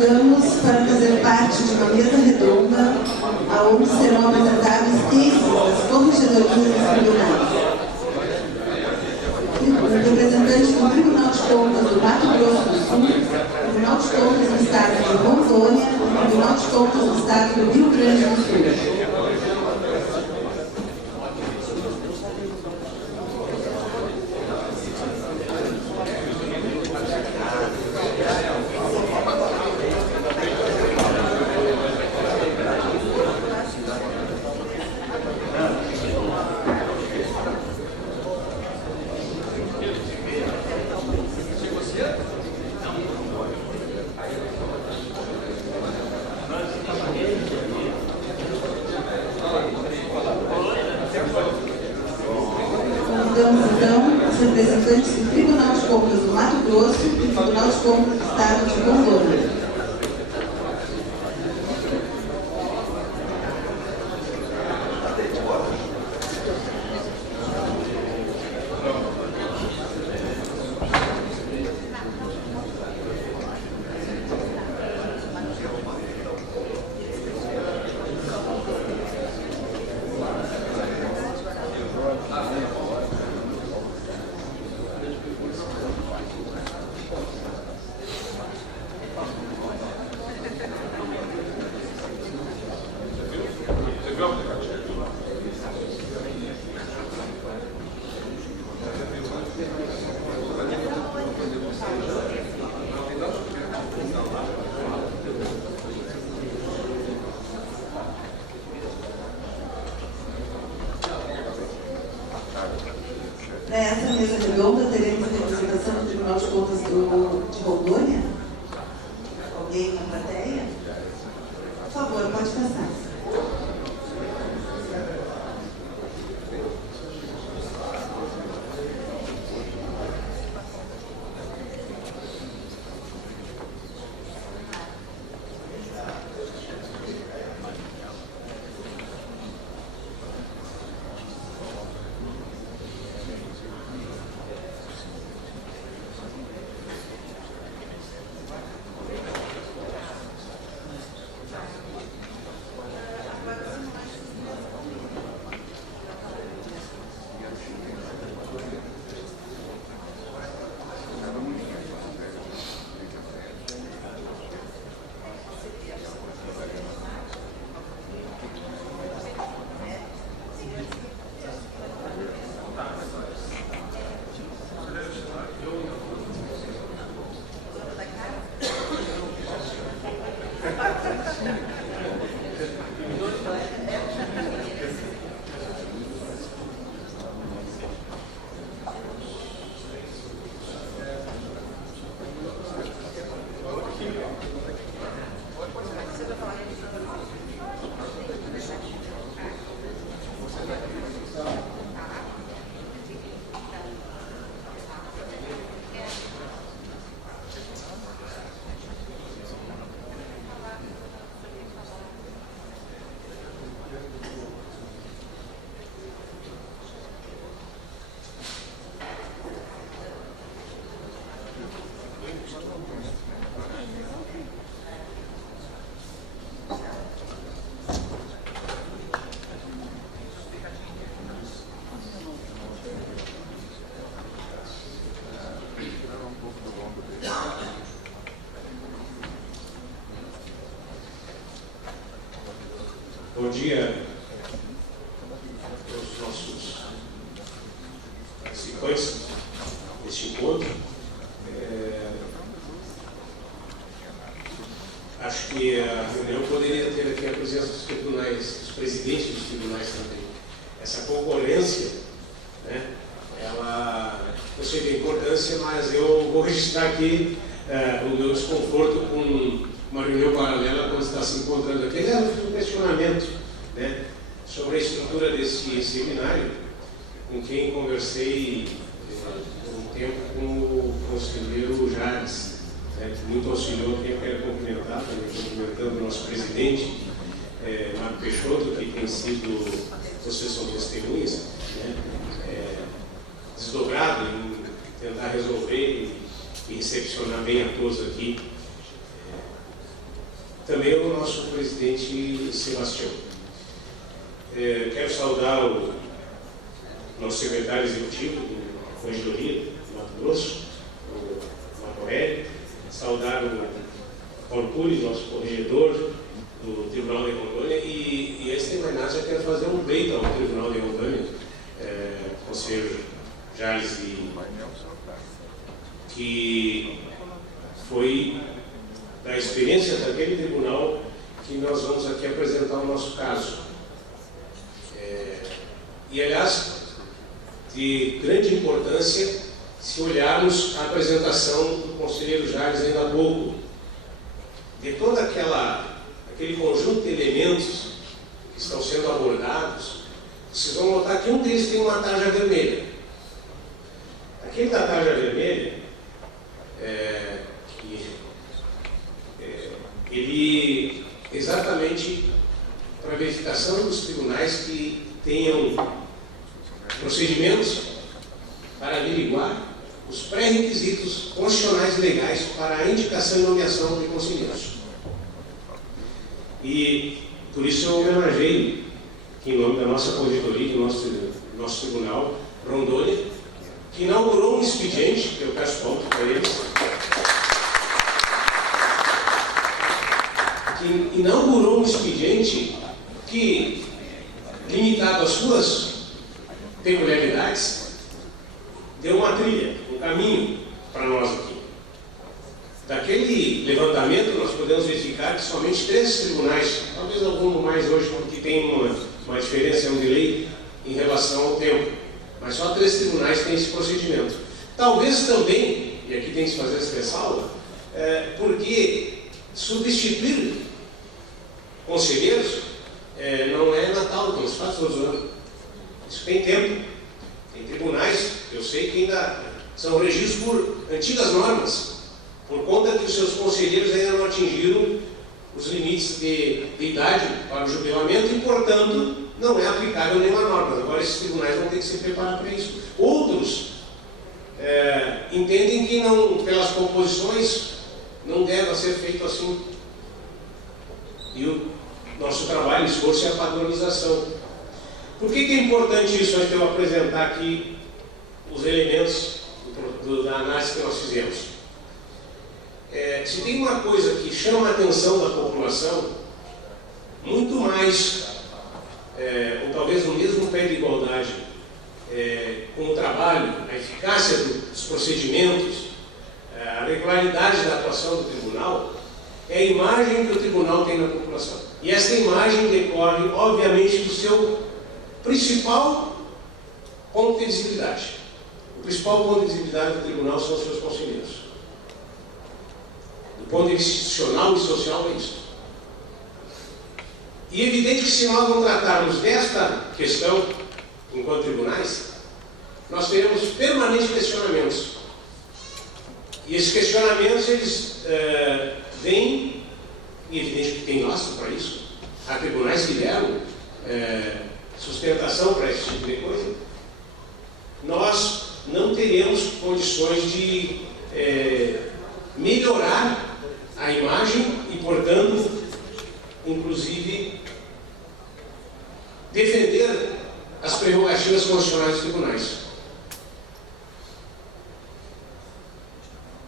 convidamos para fazer parte de uma mesa redonda, onde serão apresentados cases das corregedorias dos tribunais. O representante do Tribunal de Contas do Mato Grosso do Sul, Tribunal de Contas do Estado de Rondônia e Tribunal de Contas do Estado do Rio Grande do Sul. Convidamos, então, os representantes do Tribunal de Contas do Mato Grosso e do Tribunal de Contas do Estado de Rondônia. Para essa mesa redonda, teremos a representação do Tribunal de Contas de Rondônia. Alguém na plateia? Por favor, pode passar. Bom dia aos nossos participantes deste encontro. Acho que a reunião poderia ter aqui a presença dos tribunais, dos presidentes dos tribunais também. Essa concorrência, né, ela, eu sei da importância, mas eu vou registrar aqui o meu desconforto com uma reunião paralela quando está se encontrando aqui. Aliás, eu fiz um questionamento, né, sobre a estrutura desse seminário, com quem conversei por um tempo com o conselheiro Jales, né, que muito auxiliou. Quem eu quero cumprimentar, também cumprimentando o nosso presidente, Marco Peixoto, que tem sido, vocês são testemunhas, né, desdobrado em tentar resolver e recepcionar bem a todos aqui também o nosso presidente Sebastião. Quero saudar o nosso secretário executivo da Corregedoria do Mato Grosso, o Marco Aurélio, saudar o Paulo Puri, nosso corregedor do Tribunal de Rondônia, e antes de mais nada já quero fazer um pleito ao Tribunal de Rondônia, conselheiro Jales, que foi da experiência daquele tribunal que nós vamos aqui apresentar o nosso caso. E, aliás, de grande importância, se olharmos a apresentação do conselheiro Jales ainda há pouco, de todo aquele conjunto de elementos que estão sendo abordados, vocês vão notar que um deles tem uma tarja vermelha. Aquele da tarja vermelha, ele exatamente para verificação dos tribunais que tenham procedimentos para averiguar os pré-requisitos constitucionais e legais para a indicação e nomeação de conselheiros. E por isso eu homenageio, em nome da nossa corregedoria, do nosso Tribunal Rondônia, que inaugurou um expediente, que eu peço ponto para eles, que inaugurou um expediente que, limitado às suas peculiaridades, deu uma trilha, um caminho para nós aqui. Daquele levantamento, nós podemos verificar que somente 3 tribunais, talvez algum mais hoje, porque tem uma diferença de lei em relação ao tempo, mas só 3 tribunais têm esse procedimento. Talvez também, e aqui tem que se fazer essa ressalva, porque substituir conselheiros não é Natal, não se faz todos os anos. Isso tem tempo. Tem tribunais, eu sei que ainda são regidos por antigas normas, por conta que os seus conselheiros ainda não atingiram os limites de idade para o jubilamento e, portanto, não é aplicável nenhuma norma. Agora, esses tribunais vão ter que se preparar para isso. Outros entendem que, não, pelas composições, não deve ser feito assim. E o nosso trabalho, esforço é a padronização. Por que é importante isso, antes de eu apresentar aqui os elementos da análise que nós fizemos? Se tem uma coisa que chama a atenção da população, muito mais, ou talvez no mesmo pé de igualdade, com o trabalho, a eficácia dos procedimentos, a regularidade da atuação do tribunal, é a imagem que o tribunal tem na população. E essa imagem decorre, obviamente, do seu principal ponto de visibilidade. O principal ponto de visibilidade do tribunal são os seus conselheiros. Do ponto de vista institucional e social é isso. E é evidente que se nós não tratarmos desta questão enquanto tribunais, nós teremos permanentes questionamentos. E esses questionamentos, eles vêm, e é evidente que tem lastro para isso. Há tribunais que deram sustentação para esse tipo de coisa. Nós não teremos condições de melhorar a imagem e, portanto, inclusive, defender as prerrogativas constitucionais dos tribunais.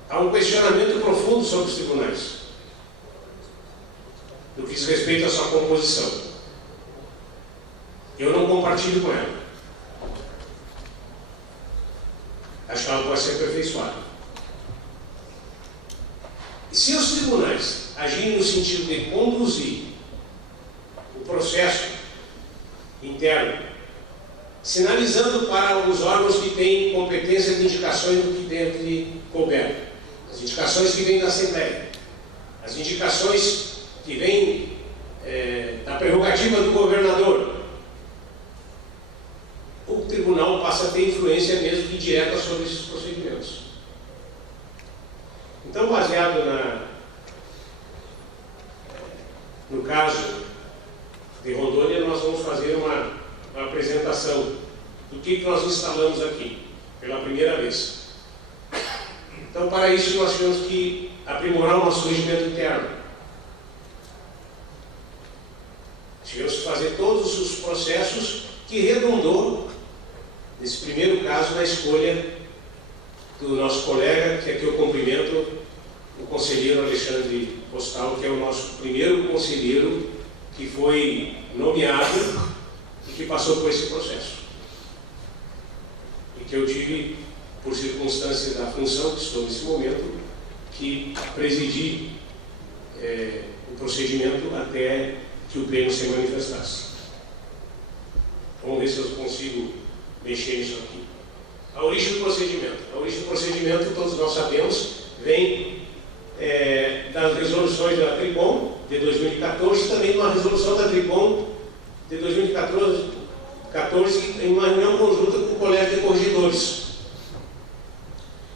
Há um questionamento profundo sobre os tribunais, no que diz respeito à sua composição. Eu não compartilho com ela. Acho que ela pode ser aperfeiçoada. E se os tribunais agirem no sentido de conduzir o processo interno, sinalizando para os órgãos que têm competência de indicações do que dentro de couber, as indicações que vêm da Assembleia, as indicações que vêm da prerrogativa do governador, o tribunal passa a ter influência mesmo que direta sobre esses procedimentos. Então, baseado no caso de Rondônia, nós vamos fazer uma apresentação do que nós instalamos aqui, pela primeira vez. Então, para isso, nós tivemos que aprimorar o nosso regimento interno. tivemos que fazer todos os processos que redundou, nesse primeiro caso, na escolha do nosso colega, que aqui eu cumprimento, o conselheiro Alexandre Postal, que é o nosso primeiro conselheiro que foi nomeado e que passou por esse processo. E que eu tive, por circunstância da função que estou nesse momento, que presidi o procedimento até que o pleno se manifestasse. Vamos ver se eu consigo mexer nisso aqui. A origem do procedimento. A origem do procedimento, todos nós sabemos, vem das resoluções da Tribom de 2014 e também de uma resolução da Tribom de 2014 em uma reunião conjunta com o Colégio de Corregedores.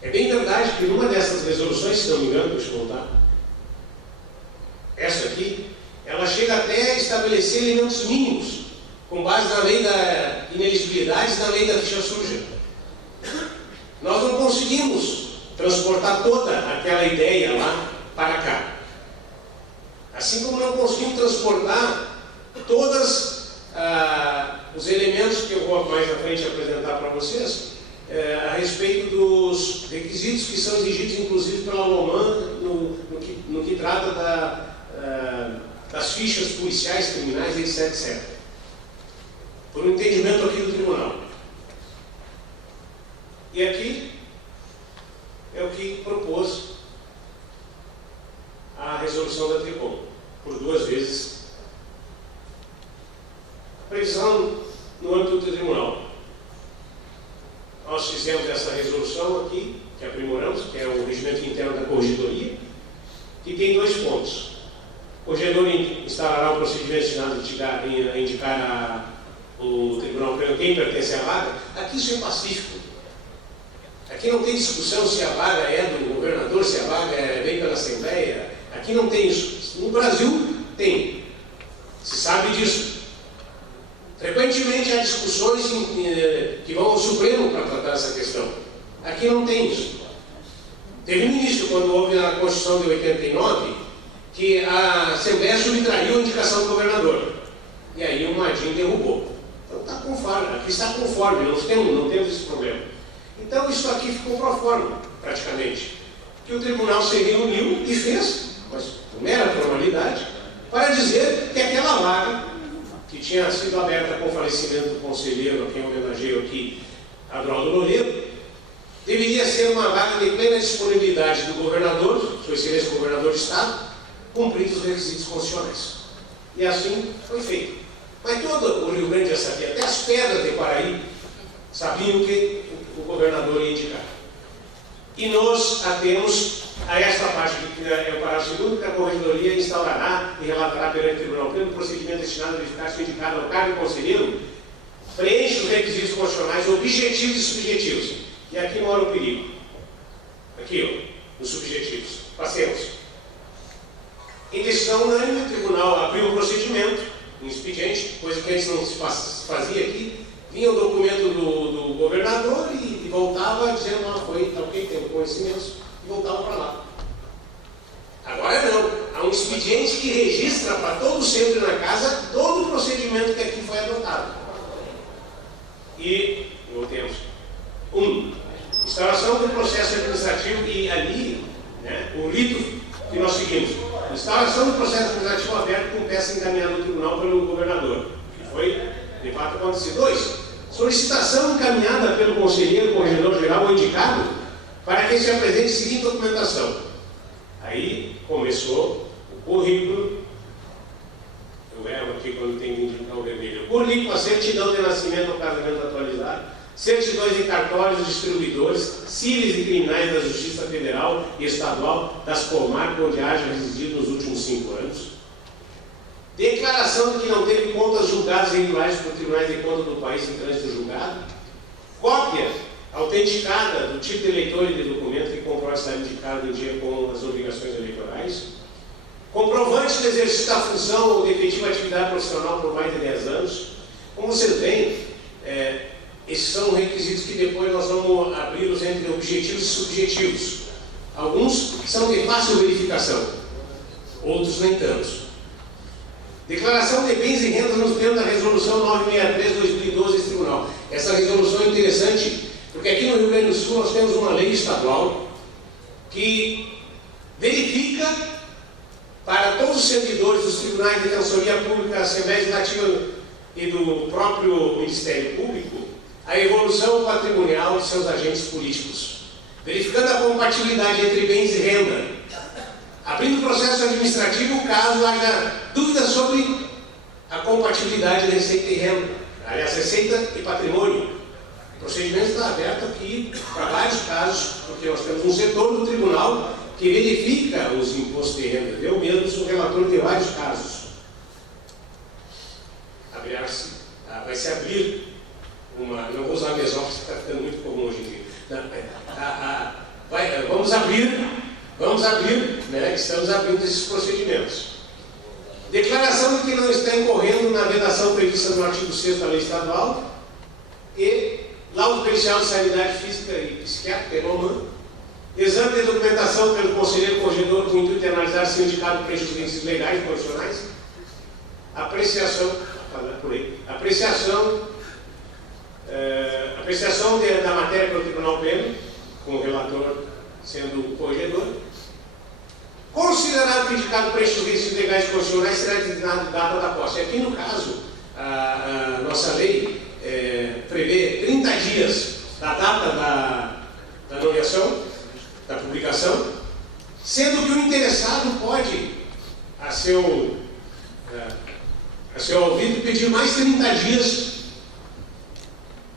É bem verdade que numa dessas resoluções, se não me engano, deixa eu voltar, essa aqui, ela chega até a estabelecer elementos mínimos, com base na lei da ineligibilidade e na lei da ficha suja. Nós não conseguimos transportar toda aquela ideia lá para cá. Assim como não conseguimos transportar todos os elementos que eu vou mais à frente apresentar para vocês, a respeito dos requisitos que são exigidos, inclusive pela LOMAN, no que trata das fichas policiais, criminais, etc. Por um entendimento aqui do tribunal. E aqui é o que propôs a resolução da Tribom, por 2 vezes. Previsão no âmbito do tribunal. Nós fizemos essa resolução aqui, que aprimoramos, que é o regimento interno da corregedoria, que tem 2 pontos. O corregedor instalará o procedimento destinado a indicar o tribunal quem pertence à vaga. Aqui isso é pacífico. Aqui não tem discussão se a vaga é do governador, se a vaga vem pela Assembleia. Aqui não tem isso. No Brasil tem. Se sabe disso. Frequentemente há discussões que vão ao Supremo para tratar essa questão. Aqui não tem isso. Teve no início, quando houve a Constituição de 89, que a Assembleia subtraiu a indicação do governador. E aí o Madinho derrubou. Então está conforme, aqui está conforme, não temos esse problema. Então isso aqui ficou pro forma, praticamente. Que o tribunal se reuniu e fez, mas por mera formalidade, para dizer que aquela vaga, que tinha sido aberta com o falecimento do conselheiro, a quem homenageio aqui, Adroaldo Loureiro, deveria ser uma vaga de plena disponibilidade do governador, Sua Excelência Governador de Estado, cumprindo os requisitos constitucionais. E assim foi feito. Mas todo o Rio Grande já sabia, até as pedras de Paraí sabiam que o governador ia indicar. E nós atemos a esta parte que é o parágrafo 2º, que a corregedoria instaurará e relatará perante o Tribunal Pleno o procedimento destinado a verificar se o indicado ao cargo de conselheiro preenche os requisitos constitucionais objetivos e subjetivos. E aqui mora o perigo. Aqui, ó, nos subjetivos. Passemos. Em decisão unânime, o tribunal abriu o procedimento, um expediente, coisa que antes não se fazia aqui. Vinha o documento do governador e voltava dizendo, foi, tá ok, tem conhecimentos, e voltava para lá. Agora não, há um expediente que registra para todo sempre na casa todo o procedimento que aqui foi adotado. E, voltemos. 1. Instauração do processo administrativo e ali, o rito que nós seguimos. Instauração do processo administrativo aberto com peça encaminhada ao tribunal pelo governador, que foi, de fato, acontecido. 2. Solicitação encaminhada pelo conselheiro, corregedor-geral ou indicado para que se apresente a seguinte documentação. Aí começou o currículo, eu erro aqui quando tem que indicar o vermelho, currículo, a certidão de nascimento ou casamento atualizado, certidões de cartórios dos distribuidores, civis e criminais da Justiça Federal e Estadual das comarcas onde haja residido nos últimos 5 anos, declaração de que não teve contas julgadas irregulares por tribunais de contas do país em trânsito julgado, cópia autenticada do tipo de eleitor e de documento que comprova estar indicado em dia com as obrigações eleitorais, comprovante de exercício da função ou de efetiva atividade profissional por mais de 10 anos. Como vocês veem, esses são requisitos que depois nós vamos abri-los entre objetivos e subjetivos. Alguns são de fácil verificação, outros nem tanto. Declaração de bens e rendas nos termos da Resolução 963/2012 desse Tribunal. Essa resolução é interessante, porque aqui no Rio Grande do Sul nós temos uma lei estadual que verifica para todos os servidores dos tribunais de defensoria pública, Assembleia Legislativa e do próprio Ministério Público a evolução patrimonial de seus agentes políticos, verificando a compatibilidade entre bens e renda, abrindo processo administrativo caso haja dúvidas sobre a compatibilidade de receita e renda, aliás, receita e patrimônio. O procedimento está aberto aqui para vários casos, porque nós temos um setor do tribunal que verifica os impostos de renda. Eu mesmo sou relator de vários casos. Vai se abrir uma... Não vou usar a mesópolis, que está ficando muito comum hoje em dia. Vamos abrir, né? Estamos abrindo esses procedimentos. Declaração de que não está incorrendo na vedação prevista no artigo 6º da lei estadual e laudo pericial de sanidade física e psiquiátrica, exame de documentação pelo conselheiro corregedor com o intuito de analisar se o indicado prejudícios legais e constitucionais, apreciação da matéria pelo Tribunal Pleno, com o relator sendo o corregedor, considerado que o indicado prejudícios legais e constitucionais será designado data da posse. Aqui no caso, a nossa lei prevê 30 dias da data da nomeação, da publicação, sendo que o interessado pode, a seu ouvido, pedir mais 30 dias.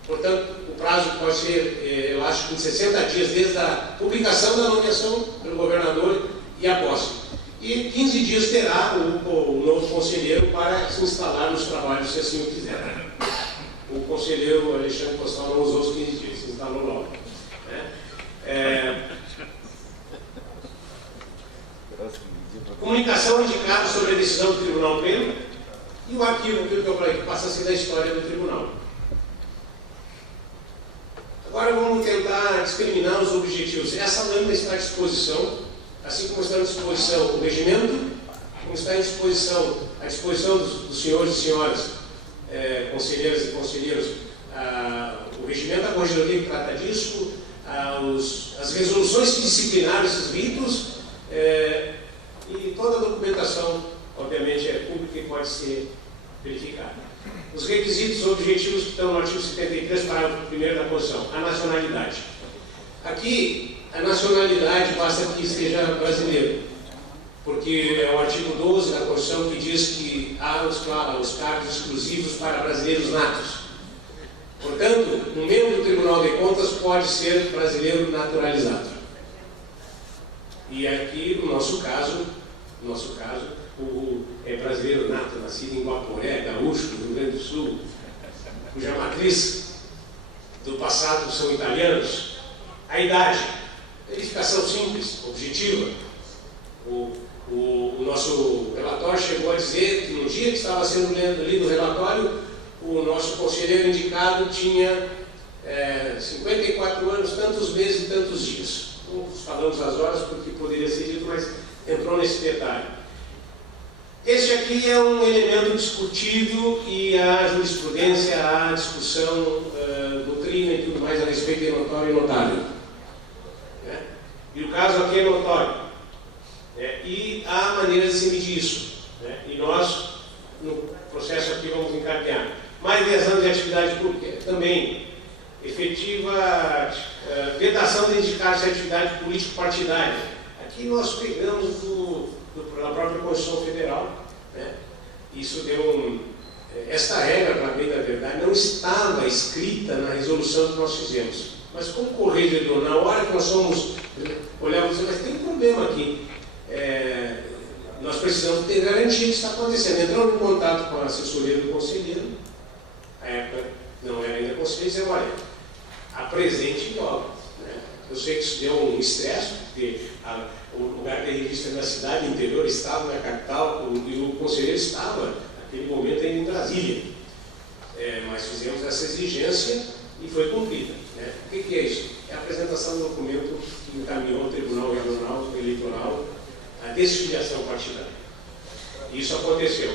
Portanto, o prazo pode ser elástico de 60 dias desde a publicação da nomeação pelo governador e a posse. E 15 dias terá o novo conselheiro para se instalar nos trabalhos, se assim o quiser. O conselheiro Alexandre Postal não usou os 15 dias, se instalou logo. Comunicação indicada sobre a decisão do Tribunal Pleno e o arquivo que eu falei, que passa a ser da história do Tribunal. Agora vamos tentar discriminar os objetivos. Essa lâmina está à disposição, assim como está à disposição o regimento, como está à disposição dos senhores e senhoras, conselheiras e conselheiros, o regimento da corregedoria que trata disso, as resoluções que disciplinaram esses ritos, e toda a documentação, obviamente, é pública e pode ser verificada. Os requisitos objetivos que estão no artigo 73, parágrafo 1º da Constituição. A nacionalidade. Aqui, a nacionalidade basta que seja brasileiro, porque é o artigo 12 da Constituição que diz que há os cargos exclusivos para brasileiros natos. Portanto, um membro do Tribunal de Contas pode ser brasileiro naturalizado. E aqui, no nosso caso, é brasileiro nato, nascido em Guaporé, gaúcho, do Rio Grande do Sul, cuja matriz do passado são italianos. A idade, verificação simples, objetiva. O nosso relatório chegou a dizer que no dia que estava sendo lido o relatório, o nosso conselheiro indicado tinha 54 anos, tantos meses e tantos dias. Não falamos as horas porque poderia ser dito, mas entrou nesse detalhe. Este aqui é um elemento discutido e a jurisprudência, a discussão, doutrina e tudo mais a respeito de notório e notável. E o caso aqui é notório. E há maneiras de se medir isso. E nós, no processo aqui, vamos encaminhar. Mais 10 anos de atividade pública. Também efetiva vedação de indicar-se atividade político-partidária. Aqui nós pegamos da própria Constituição Federal. Isso deu esta regra, para bem da verdade, não estava escrita na resolução que nós fizemos. Mas como corregedor, na hora que nós olhávamos e dizíamos, mas tem um problema aqui. Nós precisamos ter garantia que está acontecendo. Entramos em contato com a assessoria do conselheiro, a época não era ainda conselheiro, e dizemos, olha, apresente logo. Eu sei que isso deu um estresse, porque o lugar de registro na cidade, interior, estava na capital, e o conselheiro estava, naquele momento, ainda em Brasília. Mas fizemos essa exigência e foi cumprida. O que é isso? É a apresentação do documento que encaminhou ao Tribunal Regional Eleitoral a desfiliação partidária. Isso aconteceu.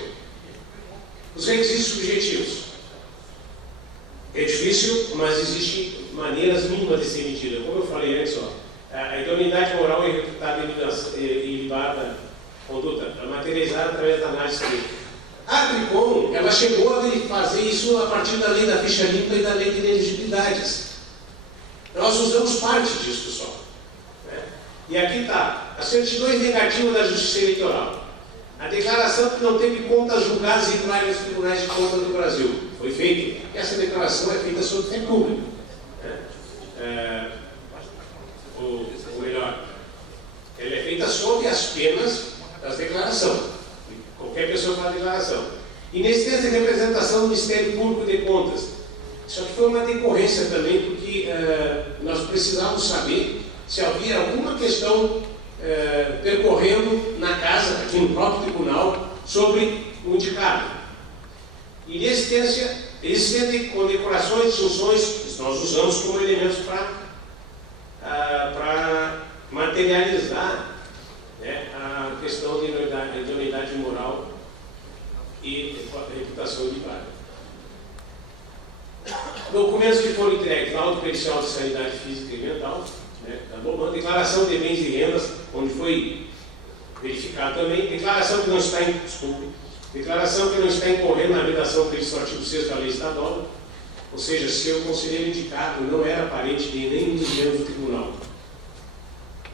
Os requisitos subjetivos. É difícil, mas existem maneiras mínimas de ser medida. Como eu falei antes, a idoneidade moral é reputada e ilibada conduta, materializada através da análise clínica. A Tricom, ela chegou a fazer isso a partir da lei da ficha limpa e da lei de ineligibilidades. Nós usamos parte disso só. Né? E aqui está, as certidões negativas da Justiça Eleitoral. A declaração que não teve contas julgadas e claras nos tribunais de contas do Brasil. Foi feita. E essa declaração é feita sob fé pública. Né? Ou melhor, ela é feita sob as penas das declarações. Qualquer pessoa faz declaração. Inexistência de representação do Ministério Público de Contas. Isso aqui foi uma decorrência também, porque nós precisávamos saber se havia alguma questão percorrendo na casa, aqui no próprio tribunal, sobre o indicado. Inexistência de condecorações de funções, nós usamos como elementos para materializar, né, a questão de idoneidade moral e reputação ilibada. Documentos que foram entregues, laudo pericial de sanidade física e mental, né, da Boban, declaração de bens e rendas, onde foi verificado também, declaração que não está incorrendo na vedação prevista no artigo 6º da lei estadual, ou seja, se o conselheiro indicado não era parente de nenhum dos membros do tribunal,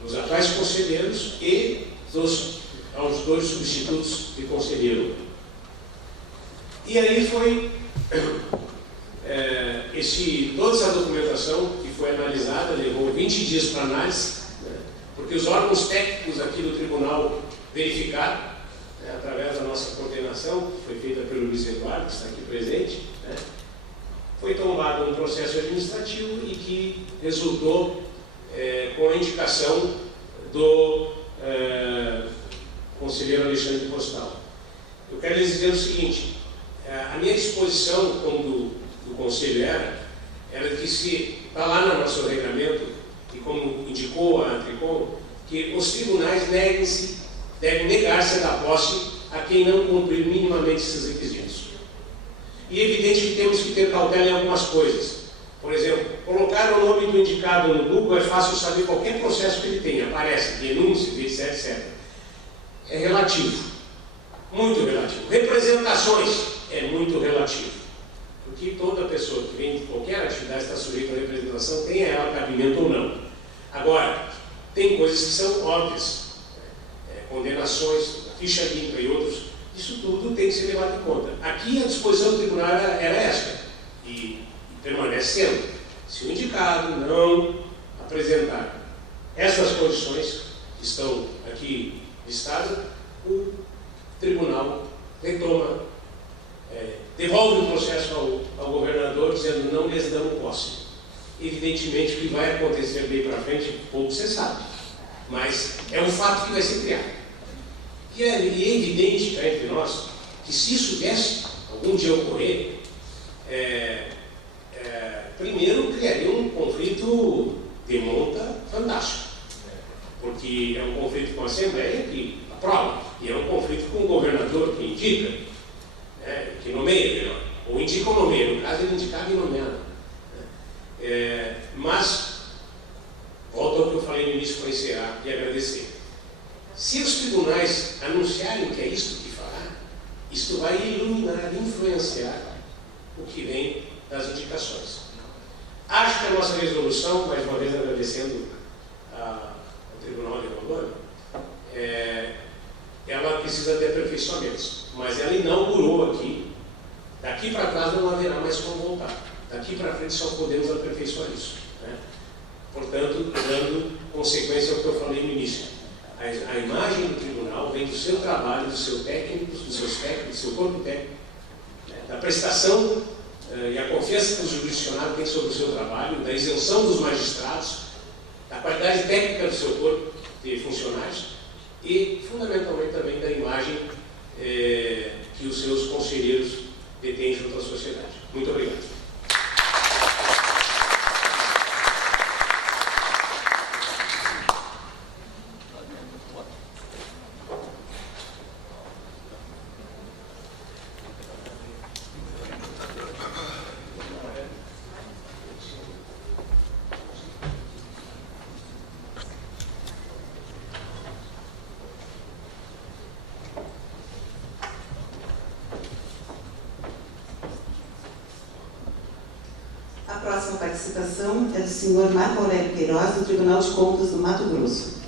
dos atuais conselheiros e aos dois substitutos de conselheiro. E aí foi toda essa documentação que foi analisada, levou 20 dias para análise, né, porque os órgãos técnicos aqui do tribunal verificaram, né, através da nossa coordenação, que foi feita pelo Luiz Eduardo, que está aqui presente, né, foi tombado um processo administrativo e que resultou com a indicação do conselheiro Alexandre Postal. Eu quero lhes dizer o seguinte, a minha disposição, como do conselho era de que se está lá no nosso regulamento, e como indicou a Tricom, que os tribunais devem negar-se da posse a quem não cumprir minimamente esses requisitos. E é evidente que temos que ter cautela em algumas coisas. Por exemplo, colocar o nome do indicado no Google é fácil saber qualquer processo que ele tem, aparece, denúncia, etc, etc. É relativo, muito relativo. Representações é muito relativo, porque toda pessoa que vem de qualquer atividade está sujeita à representação, tenha ela cabimento ou não. Agora, tem coisas que são óbvias, condenações, ficha limpa e outros, isso tudo tem que ser levado em conta. Aqui a disposição do tribunal era esta, e permanece sendo. Se o indicado não apresentar essas condições que estão aqui listadas, o tribunal retoma, devolve o processo ao governador, dizendo não lhes damos posse. Evidentemente, o que vai acontecer bem para frente, pouco você sabe, mas é um fato que vai ser criado. E é evidente cá entre nós que se isso viesse algum dia ocorrer, primeiro criaria um conflito de monta fantástico, porque é um conflito com a Assembleia que aprova, e é um conflito com o governador que indica, que nomeia melhor, ou indica ou nomeia, no caso ele indicava e nomeava. Mas, volto ao que eu falei no início para encerrar e agradecer. Se os tribunais anunciarem que é isto que fará, isto vai iluminar, influenciar o que vem das indicações. Acho que a nossa resolução, mais uma vez agradecendo ao Tribunal de Rondônia, ela precisa de aperfeiçoamentos, mas ela inaugurou aqui. Daqui para trás não haverá mais como voltar. Daqui para frente só podemos aperfeiçoar isso, né? Portanto, dando consequência ao que eu falei no início. A imagem do tribunal vem do seu trabalho, dos seus técnicos, do seu corpo técnico, né? Da prestação e a confiança que o jurisdicionário tem sobre o seu trabalho, da isenção dos magistrados, da qualidade técnica do seu corpo de funcionários e, fundamentalmente, também da imagem que os seus conselheiros detêm junto à sociedade. Muito obrigado. participação é do senhor Marco Aurélio Queiroz, do Tribunal de Contas do Mato Grosso.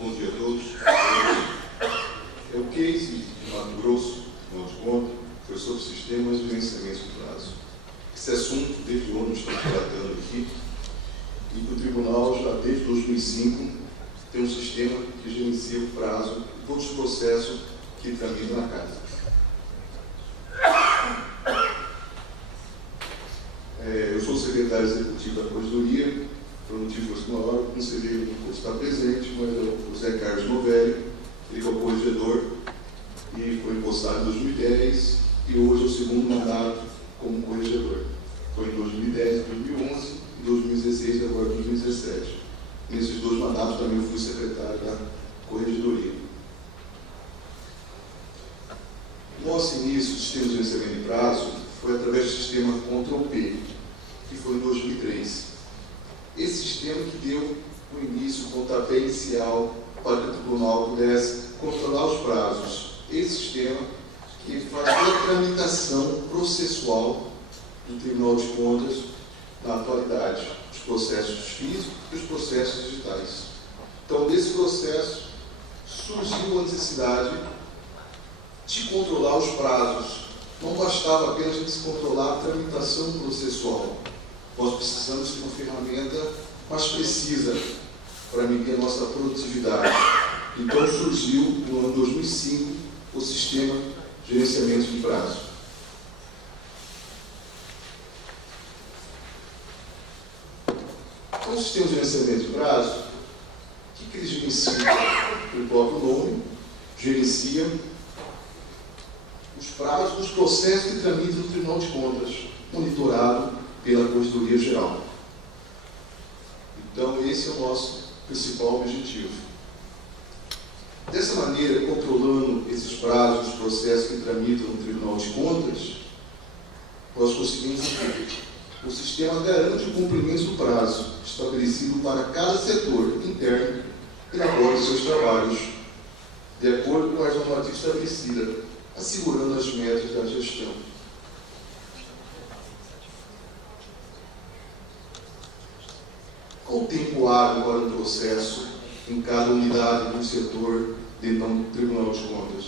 Bom dia a todos. O case de Mato Grosso, Tribunal de Contas, foi sobre sistemas de gerenciamento de prazo. Esse assunto, desde onde estamos tratando aqui, e que o Tribunal, já desde 2005, tem um sistema que gerencia o prazo e todos os processos que tramitam na casa. Eu sou secretário executivo da Corregedoria. Por motivo de uma hora, o conselheiro não pôde estar presente, mas o José Carlos Novelli, ele é o corregedor e foi impostado em 2010 e hoje é o segundo mandato como corregedor. Foi em 2010, 2011, em 2016 e agora 2017. Nesses dois mandatos também eu fui secretário da Corregedoria. O nosso início do sistema de gerenciamento de prazo foi através do sistema Ctrl+P, que foi em 2003. Esse sistema que deu o início, o pontapé inicial para que o tribunal pudesse controlar os prazos. Esse sistema que fazia a tramitação processual do Tribunal de Contas na atualidade, os processos físicos e os processos digitais. Então, desse processo, surgiu a necessidade de controlar os prazos. Não bastava apenas a gente se controlar a tramitação processual. Nós precisamos de uma ferramenta mais precisa para medir a nossa produtividade. Então surgiu, no ano 2005, o sistema de gerenciamento de prazo. Então, o sistema de gerenciamento de prazo, o que ele gerencia? O próprio nome gerencia os prazos dos processos que tramitam no Tribunal de Contas, monitorado pela Corregedoria Geral. Então, esse é o nosso principal objetivo. Dessa maneira, controlando esses prazos dos processos que tramitam no Tribunal de Contas, nós conseguimos o sistema garante o cumprimento do prazo estabelecido para cada setor interno e elabora os seus trabalhos, de acordo com as normativas estabelecidas, assegurando as metas da gestão. Qual o tempo hábil para o processo em cada unidade do setor dentro do Tribunal de Contas?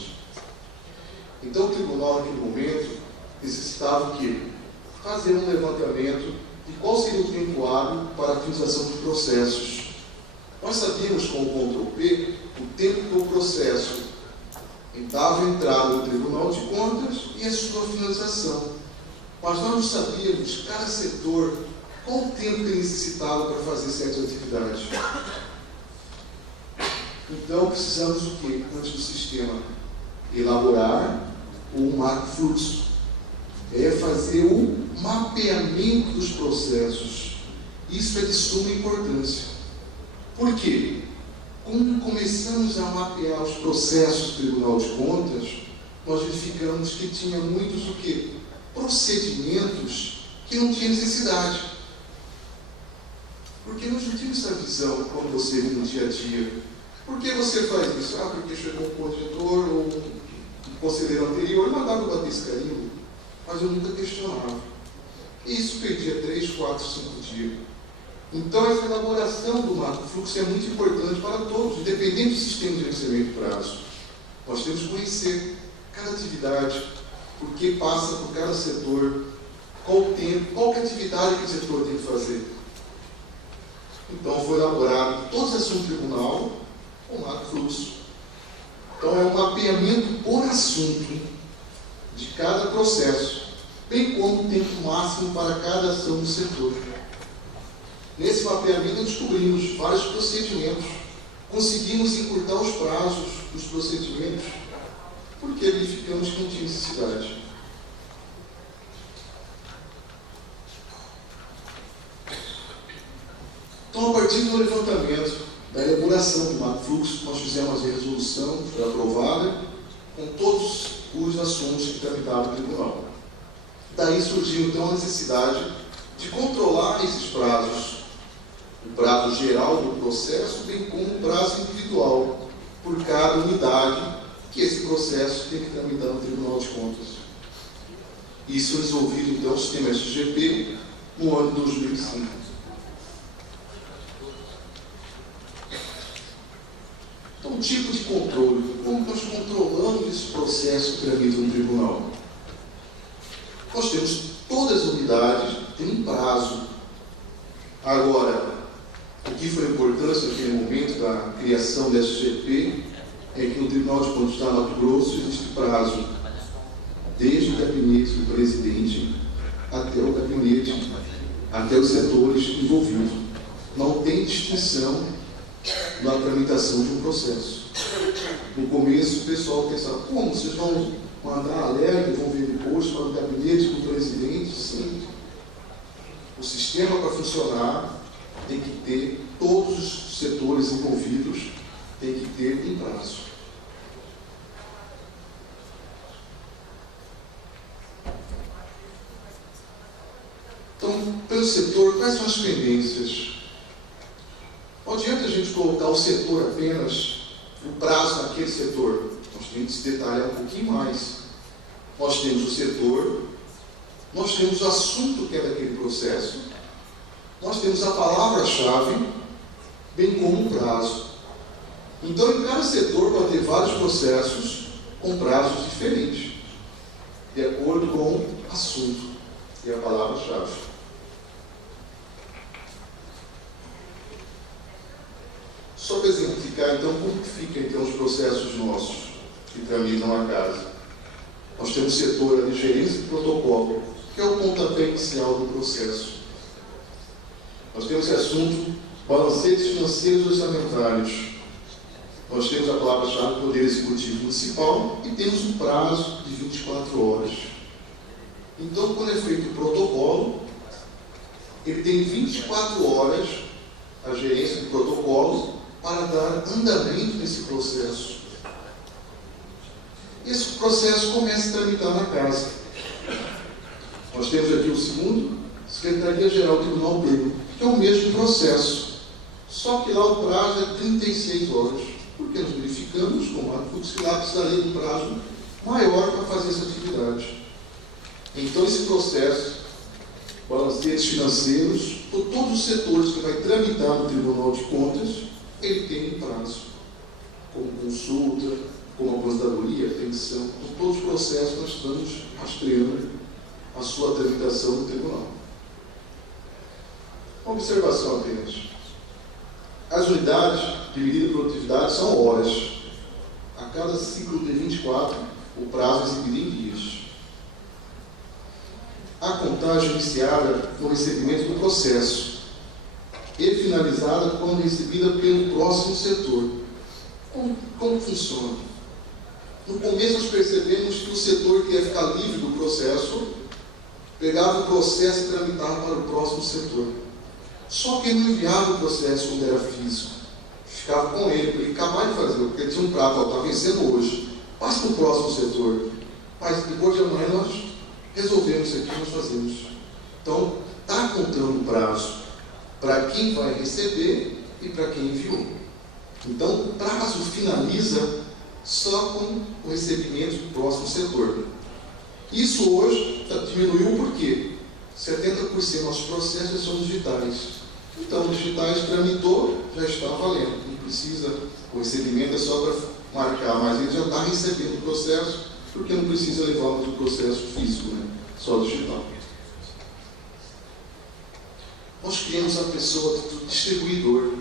Então, o Tribunal, naquele momento, necessitava o quê? Fazer um levantamento de qual seria o tempo hábil para a finalização dos processos. Nós sabíamos, com o Ctrl+P, o tempo que o processo dava entrada no Tribunal de Contas e a sua finalização. Mas nós não sabíamos, cada setor, qual o tempo que ele necessitava para fazer certas atividades. Então, precisamos o quê? Antes do sistema elaborar o marco fluxo. É fazer o mapeamento dos processos. Isso é de suma importância. Por quê? Quando começamos a mapear os processos do Tribunal de Contas, nós verificamos que tinha muitos o quê? Procedimentos que não tinham necessidade. Porque nós não tínhamos essa visão quando você vê no dia a dia. Por que você faz isso? Ah, porque chegou um corretor ou um conselheiro anterior e mandava eu bater esse carimbo. Mas eu nunca questionava. E isso perdia 3, 4, 5 dias. Então, essa elaboração do marco fluxo é muito importante para todos, independente do sistema de gerenciamento de prazo. Nós temos que conhecer cada atividade, por que passa por cada setor, qual o tempo, qual que é a atividade que o setor tem que fazer. Então, foi elaborado todos os assuntos do tribunal com o marco fluxo. Então, é um mapeamento por assunto de cada processo, bem como o tempo máximo para cada ação do setor. Nesse mapeamento, descobrimos vários procedimentos, conseguimos encurtar os prazos dos procedimentos, porque verificamos que não tinha necessidade. partir do levantamento, da elaboração do fluxo, nós fizemos a resolução, foi aprovada, com todos os assuntos que tramitavam no tribunal. Daí surgiu, então, a necessidade de controlar esses prazos, o prazo geral do processo, bem como o prazo individual, por cada unidade que esse processo tem que tramitar no Tribunal de Contas. Isso foi resolvido, então, no sistema SGP, no ano de 2005. Então, o tipo de controle, como nós controlamos esse processo que tramita no tribunal? Nós temos todas as unidades, tem um prazo. Agora, o que foi a importância naquele momento da criação da SGP é que no Tribunal de Contas do Estado do Mato Grosso existe prazo desde o gabinete do presidente até o gabinete, até os setores envolvidos. Não tem distinção na tramitação de um processo. No começo, o pessoal pensava, como vocês vão mandar alerta, vão ver depois para o gabinete do presidente? Sim. O sistema, para funcionar, tem que ter todos os setores envolvidos, tem que ter um prazo. Então, pelo setor, quais são as pendências? Não adianta a gente colocar o setor apenas, o prazo naquele setor. Nós temos que detalhar um pouquinho mais. Nós temos o setor, nós temos o assunto que é daquele processo, nós temos a palavra-chave, bem como o prazo. Então, em cada setor pode ter vários processos com prazos diferentes, de acordo com o assunto e a palavra-chave. Só para exemplificar, então, como que fica então, os processos nossos que tramitam na casa. Nós temos o setor de gerência e protocolo, que é o pontapé inicial do processo. Nós temos esse assunto, balancetes financeiros orçamentários. Nós temos a palavra-chave do Poder Executivo Municipal e temos um prazo de 24 horas. Então, quando é feito o protocolo, ele tem 24 horas, a gerência do protocolo, para dar andamento nesse processo. Esse processo começa a tramitar na casa. Nós temos aqui o segundo, Secretaria-Geral do Tribunal Público, que é o mesmo processo, só que lá o prazo é 36 horas, porque nós verificamos, como a fluxo que lá precisaria de um prazo maior para fazer essa atividade. Então, esse processo, balancetes financeiros, por todos os setores que vai tramitar no Tribunal de Contas, ele tem um prazo, como consulta, como aposentadoria, pensão, por todos os processos nós estamos rastreando a sua tramitação no tribunal. Uma observação apenas. As unidades de medida de produtividade são horas. A cada ciclo de 24, o prazo é dividido em dias. A contagem iniciada no recebimento do processo e finalizada quando recebida pelo próximo setor. Como funciona? No começo nós percebemos que o setor que ia ficar livre do processo pegava o processo e tramitava para o próximo setor. Só que ele não enviava o processo quando era físico. Ficava com ele, para ele acabar de fazer, porque ele tinha um prazo, está vencendo hoje. Passa para o próximo setor. Mas depois de amanhã nós resolvemos isso aqui, nós fazemos. Então, está contando o prazo para quem vai receber e para quem enviou. Então, o prazo finaliza só com o recebimento do próximo setor. Isso hoje diminuiu por quê? 70% dos nossos processos são digitais. Então, os digitais tramitou, já está valendo. Não precisa, o recebimento é só para marcar, mas ele já está recebendo o processo, porque não precisa levar muito processo físico, né? Só digital. Nós criamos a pessoa do distribuidor.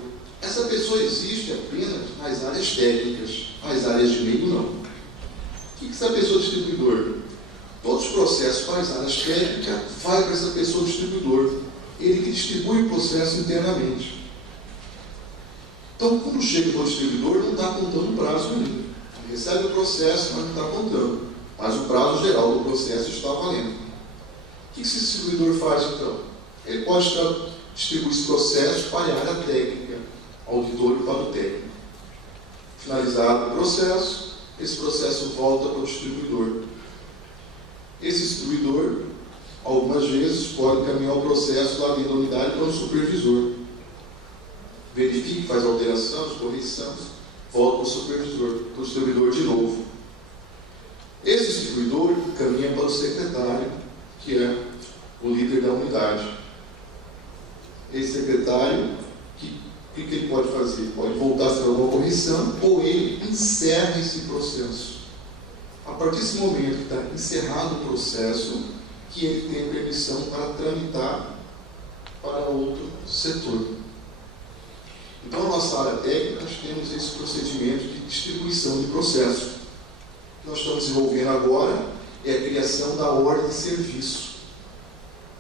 Essa pessoa existe apenas nas áreas técnicas, nas áreas de meio não. O que é essa pessoa distribuidor? Todos os processos para as áreas técnicas vai para essa pessoa distribuidor. Ele que distribui o processo internamente. Então, quando chega para o distribuidor, não está contando o prazo ainda. Ele recebe o processo, mas não está contando. Mas o prazo geral do processo está valendo. O que esse distribuidor faz, então? Ele pode estar distribui esse processo para a área técnica, auditor e para o técnico. Finalizado o processo, esse processo volta para o distribuidor. Esse distribuidor, algumas vezes, pode caminhar o processo lá dentro da unidade para o supervisor. Verifique, faz alterações, correções, volta para o supervisor, para o distribuidor de novo. Esse distribuidor caminha para o secretário, que é o líder da unidade. Esse secretário, o que ele pode fazer? Pode voltar a fazer alguma correção ou ele encerra esse processo. A partir desse momento que está encerrado o processo, que ele tem permissão para tramitar para outro setor. Então, na nossa área técnica, nós temos esse procedimento de distribuição de processo. O que nós estamos desenvolvendo agora é a criação da ordem de serviço,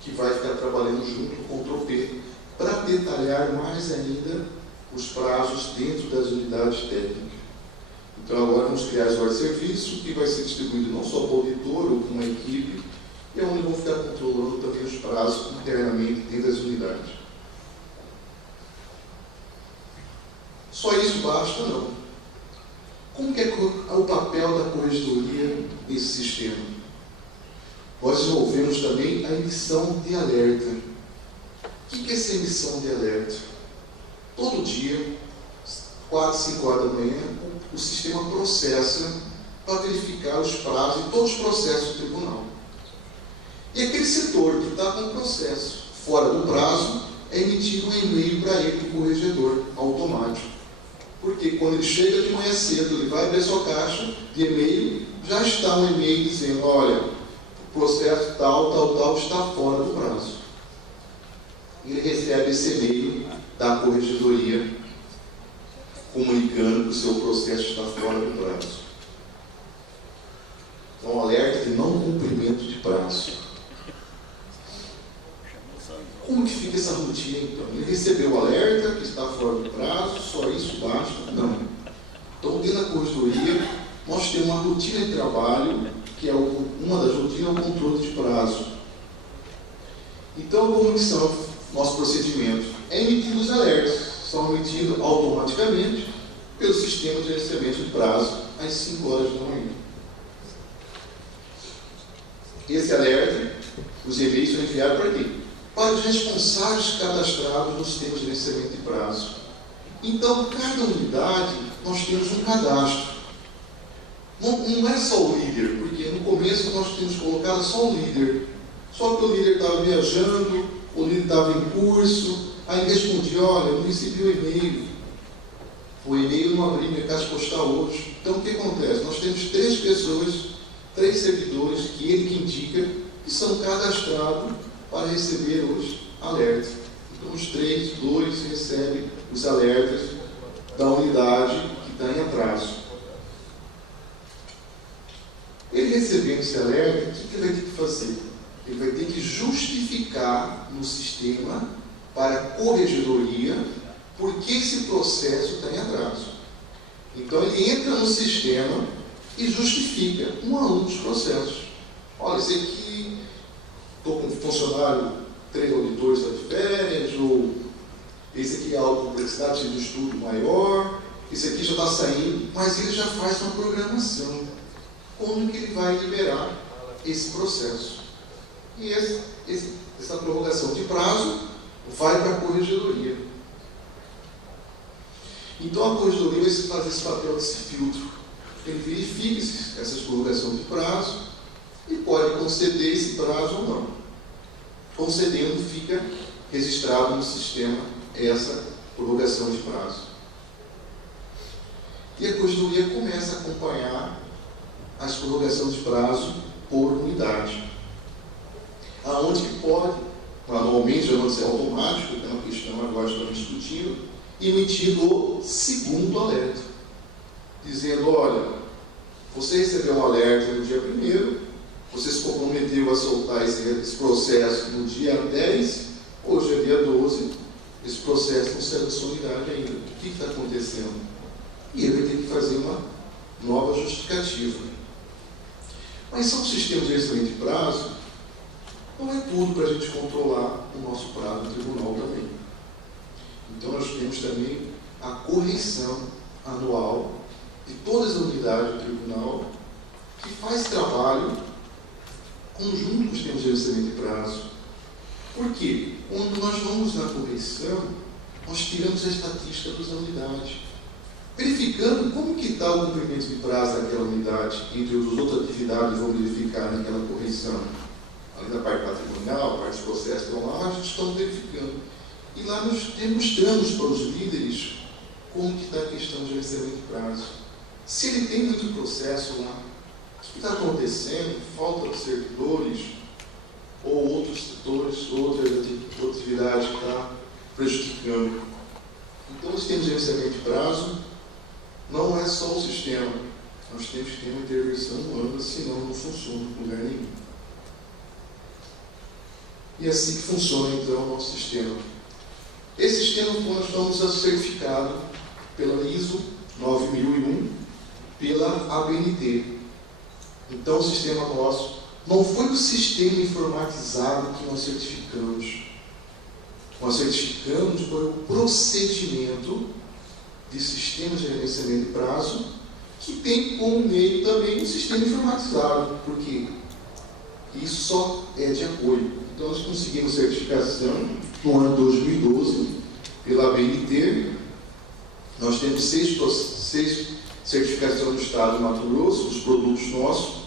que vai ficar trabalhando junto com o Tropê, para detalhar mais ainda os prazos dentro das unidades técnicas. Então, agora vamos criar as ordens de serviço, que vai ser distribuído não só para o auditor ou para uma equipe, e é onde vão ficar controlando também os prazos internamente dentro das unidades. Só isso basta? Não. Como que é o papel da corregedoria nesse sistema? Nós desenvolvemos também a emissão de alerta. O que é essa emissão de alerta? Todo dia, 4, 5 horas da manhã, o sistema processa para verificar os prazos e todos os processos do tribunal. E aquele setor que está com o processo fora do prazo, é emitido um e-mail para ele, do corregedor, automático. Porque quando ele chega de manhã cedo, ele vai abrir a sua caixa de e-mail, já está um e-mail dizendo, olha, o processo tal está fora do prazo. Ele recebe esse e-mail da corregedoria, comunicando que o seu processo está fora do prazo. É um alerta de não cumprimento de prazo. Como que fica essa rotina, então? Ele recebeu o alerta que está fora do prazo, só isso basta? Não. Então, dentro da corregedoria, nós temos uma rotina de trabalho, que é uma das rotinas é o controle de prazo. Então, como que são o nosso procedimento? É emitido os alertas, são emitidos automaticamente pelo sistema de gerenciamento de prazo às 5 horas da manhã. Esse alerta, os e-mails são enviados para quê? Para os responsáveis cadastrados no sistema de gerenciamento de prazo. Então, cada unidade, nós temos um cadastro. Não é só o líder, porque no começo nós tínhamos colocado só o líder. Só que o líder estava viajando, o líder estava em curso, aí respondia, olha, eu não recebi o e-mail. O e-mail não abriu minha caixa postal hoje. Então, o que acontece? Nós temos 3 pessoas, 3 servidores, que ele que indica, que são cadastrados para receber os alertas. Então, os 2 recebem os alertas da unidade que está em atraso. Ele recebendo esse alerta, o que ele vai ter que fazer? Ele vai ter que justificar no sistema para a corregedoria por que esse processo está em atraso. Então, ele entra no sistema e justifica um a um dos processos. Olha, esse aqui, estou com um funcionário, 3 auditores está de férias, ou esse aqui é alta complexidade, precisa de estudo maior, esse aqui já está saindo, mas ele já faz uma programação. Como que ele vai liberar esse processo? E essa prorrogação de prazo vai para a corregedoria. Então a corregedoria vai fazer esse papel desse filtro. Ele verifica essas prorrogações de prazo e pode conceder esse prazo ou não. Concedendo, fica registrado no sistema essa prorrogação de prazo. E a corregedoria começa a acompanhar as prorrogações de prazo por unidade. Aonde que pode, normalmente já não ser automático, é uma questão agora que estamos discutindo, emitir o segundo alerta, dizendo, olha, você recebeu um alerta no dia 1º, você se comprometeu a soltar esse processo no dia 10, hoje é dia 12, esse processo não saiu da sua unidade ainda. O que está acontecendo? E ele vai ter que fazer uma nova justificativa. Mas são sistemas de gerenciamento de prazo não é tudo para a gente controlar o nosso prazo no tribunal também. Então nós temos também a correição anual de todas as unidades do tribunal, que faz trabalho conjunto com os termos de gerenciamento de prazo. Por quê? Quando nós vamos na correição, nós tiramos a estatística das unidades, verificando como que está o cumprimento de prazo daquela unidade, entre as outras atividades vão verificar naquela correição. Além da parte patrimonial, a parte de processo, então lá nós estamos verificando. E lá nós demonstramos para os líderes como que está a questão de gerenciamento de prazo. Se ele tem muito processo lá, o que está acontecendo? Falta de servidores ou outros setores, outra atividade que está prejudicando. Então, o sistema de gerenciamento de prazo não é só o sistema. Nós temos que ter uma intervenção humana, senão não funciona em lugar nenhum. E é assim que funciona, então, o nosso sistema. Esse sistema nós estamos certificado pela ISO 9001, pela ABNT. Então, o sistema nosso não foi o sistema informatizado que nós certificamos. Nós certificamos foi o procedimento de sistema de gerenciamento de prazo, que tem como meio também o sistema informatizado, porque isso só é de apoio. Então, nós conseguimos certificação no ano 2012 pela ABNT. Nós temos 6 certificações no estado do Mato Grosso, os produtos nossos.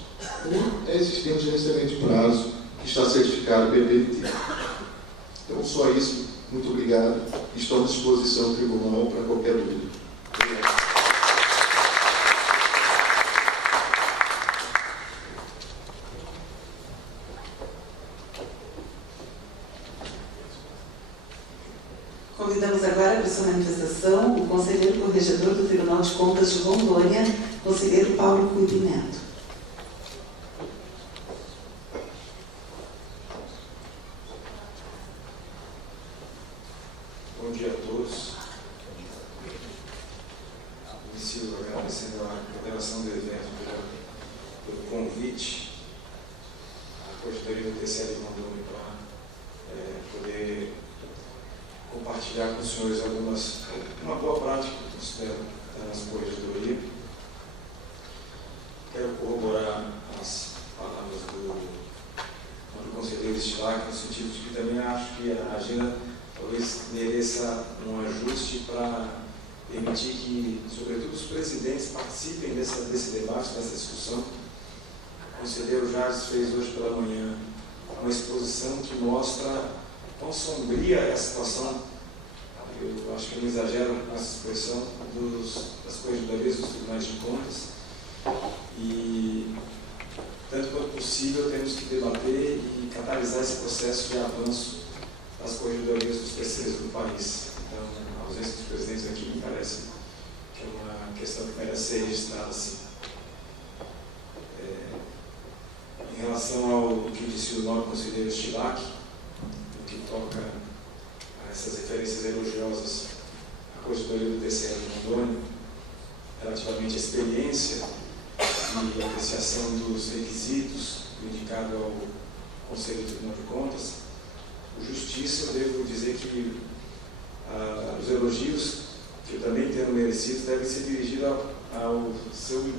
Um é o sistema de gerenciamento de prazo, que está certificado pela ABNT. Então, só isso. Muito obrigado. Estou à disposição do tribunal para qualquer dúvida. Obrigado. Convidamos agora para sua manifestação o conselheiro corregedor do Tribunal de Contas de Rondônia, conselheiro Paulo Cunha Neto. Bom dia a todos. Inicio agradecendo a coordenação do evento pelo convite à Corregedoria do TCE de Rondônia para poder compartilhar com os senhores uma boa prática que eu considero da nossa Corregedoria. Quero corroborar as palavras do conselheiro Stilac, no sentido de que também acho que a agenda talvez mereça um ajuste para permitir que, sobretudo, os presidentes participem desse debate, dessa discussão. O conselheiro Jardim fez hoje pela manhã uma exposição que mostra quão sombria é a situação, eu acho que não exagero com essa expressão, das corregedorias dos tribunais de contas. E, tanto quanto possível, temos que debater e catalisar esse processo de avanço das corregedorias dos TCEs do país. Então, a ausência dos presidentes aqui me parece que é uma questão que merece ser registrada assim. Em relação ao que disse o nobre conselheiro Stilac, no que toca a essas referências elogiosas à Corregedoria do TCE de Rondônia, relativamente à experiência e apreciação dos requisitos indicado ao Conselho do Tribunal de Contas, por justiça, eu devo dizer que os elogios, que eu também tenho merecido, devem ser dirigidos ao seu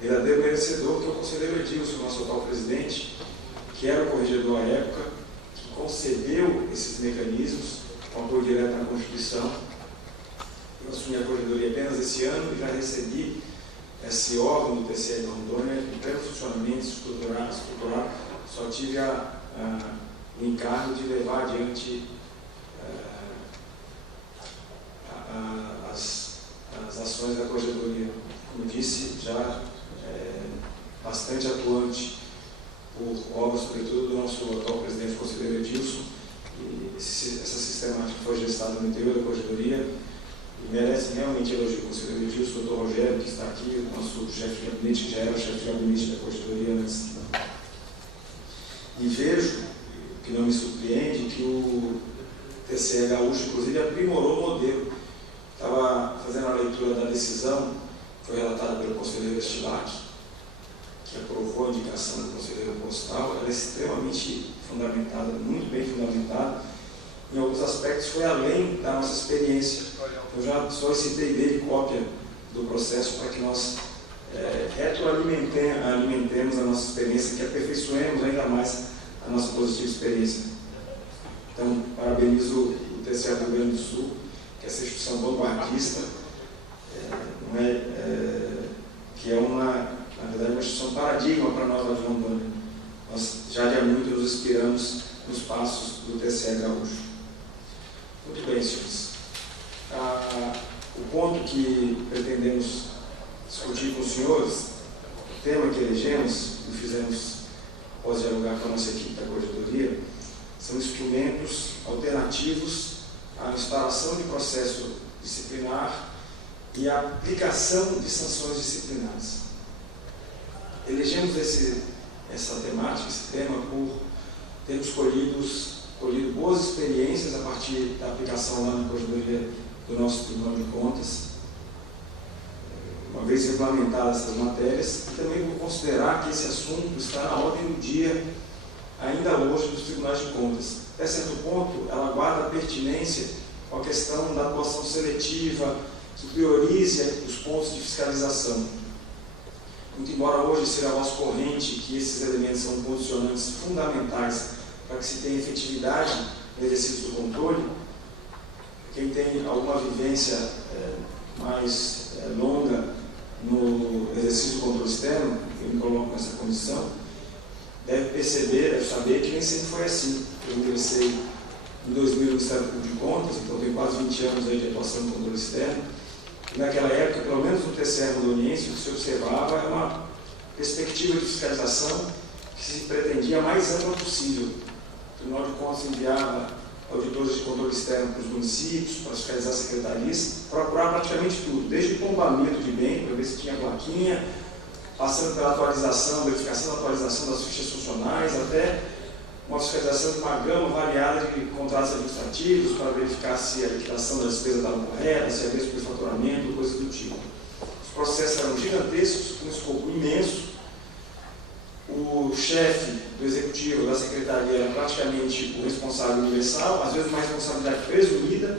verdadeiro merecedor, que é o conselheiro Edilson, nosso atual presidente, que era o corregedor à época, que concebeu esses mecanismos com apoio direto na Constituição. Eu assumi a corregedoria apenas esse ano e já recebi esse órgão do TCE de Rondônia em pleno funcionamento, estruturado, só tive o encargo de levar adiante as ações da corregedoria. Como disse, já bastante atuante por obras, sobretudo, do nosso atual presidente, o conselheiro Edilson. E essa sistemática foi gestada no interior da corregedoria e merece realmente elogio. O conselheiro Edilson, o doutor Rogério, que está aqui, o nosso chefe de gabinete, que já era o chefe de gabinete da corregedoria antes. E vejo, que não me surpreende, que o TCE Gaúcho, inclusive, aprimorou o modelo. Estava fazendo a leitura da decisão, que foi relatada pelo conselheiro Stilac, que aprovou a indicação do conselheiro Postal, ela é extremamente fundamentada, muito bem fundamentada. Em alguns aspectos foi além da nossa experiência. Eu já solicitei dele cópia do processo para que nós retroalimentemos a nossa experiência, que aperfeiçoemos ainda mais a nossa positiva experiência. Então, parabenizo o TCE do Rio Grande do Sul, que é essa instituição vanguardista, que é na verdade, uma instituição paradigma para nós lá de Rondônia. Nós já de há muito nos inspiramos nos passos do TCE gaúcho. Muito bem, senhores. O ponto que pretendemos discutir com os senhores, o tema que elegemos e fizemos após dialogar com a nossa equipe da corregedoria, são instrumentos alternativos à instalação de processo disciplinar e à aplicação de sanções disciplinares. Elegemos essa temática, esse tema, por termos colhido boas experiências a partir da aplicação lá na corregedoria do nosso Tribunal de Contas, uma vez regulamentadas essas matérias, e também por considerar que esse assunto está na ordem do dia ainda hoje dos Tribunais de Contas. Até certo ponto, ela guarda pertinência com a questão da atuação seletiva, que priorize os pontos de fiscalização. Muito embora hoje seja a voz corrente que esses elementos são condicionantes fundamentais para que se tenha efetividade no exercício do controle, quem tem alguma vivência mais longa no exercício do controle externo, eu me coloco nessa condição, deve perceber, deve saber que nem sempre foi assim. Eu ingressei em 2000 no Ministério Público de Contas, então tenho quase 20 anos aí de atuação no controle externo. E naquela época, pelo menos no TCE rondoniense, o que se observava era uma perspectiva de fiscalização que se pretendia a mais ampla possível. O Tribunal de Contas enviava auditores de controle externo para os municípios, para fiscalizar secretarias, para apurar praticamente tudo, desde o tombamento de bem, para ver se tinha plaquinha, passando pela atualização, verificação da atualização das fichas funcionais, até uma fiscalização de uma gama variada de contratos administrativos, para verificar se a liquidação da despesa estava correta, se havia superfaturamento, coisas do tipo. Os processos eram gigantescos, com um escopo imenso. O chefe do executivo da secretaria era praticamente o responsável universal, às vezes uma responsabilidade presumida.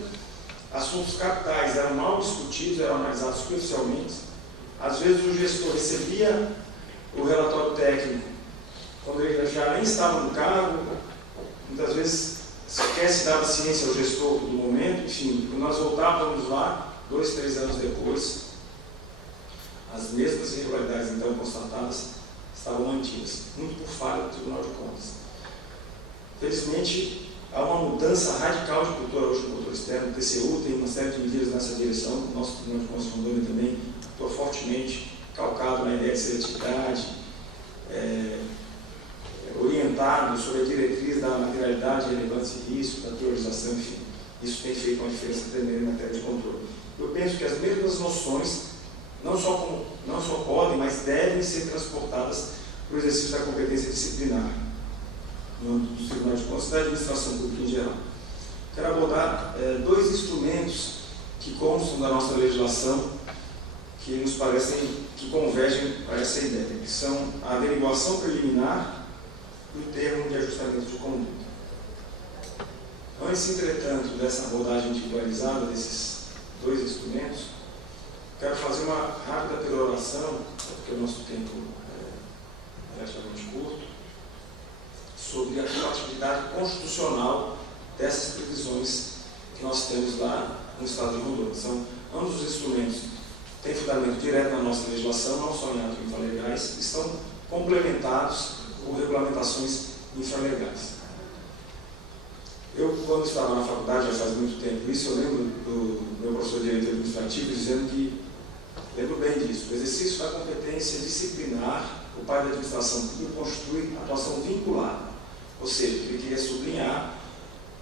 Assuntos capitais eram mal discutidos, eram analisados superficialmente. Às vezes o gestor recebia o relatório técnico quando ele já nem estava no cargo, muitas vezes sequer se dava ciência ao gestor do momento. Enfim, quando nós voltávamos lá, 2, 3 anos depois, as mesmas irregularidades então constatadas estavam mantidas, muito por falha do Tribunal de Contas. Felizmente, há uma mudança radical de cultura hoje no controle externo. O TCU tem uma série de medidas nessa direção. O nosso Tribunal de Contas de Rondônia também atua fortemente, calcado na ideia de seletividade, orientado sobre a diretriz da materialidade, relevância e risco, da priorização, enfim. Isso tem feito uma diferença tremenda em matéria de controle. Eu penso que as mesmas noções não só podem, mas devem ser transportadas para o exercício da competência disciplinar no âmbito dos Tribunais de Contas e da administração pública em geral. Quero abordar 2 instrumentos que constam da nossa legislação, que nos parecem, que convergem para essa ideia, que são a averiguação preliminar e o termo de ajustamento de conduta. Antes, entretanto, dessa abordagem individualizada desses 2 instrumentos, quero fazer uma rápida peroração, porque o nosso tempo é relativamente curto, sobre a compatibilidade constitucional dessas previsões que nós temos lá no Estado de Rondônia. São ambos os instrumentos têm fundamento direto na nossa legislação, não só em atos infralegais, estão complementados por regulamentações infralegais. Eu, quando estava na faculdade, já faz muito tempo isso, eu lembro do meu professor de Direito Administrativo dizendo que, lembro bem disso, o exercício da competência disciplinar, o pai da administração pública constitui atuação vinculada. Ou seja, o que ele queria sublinhar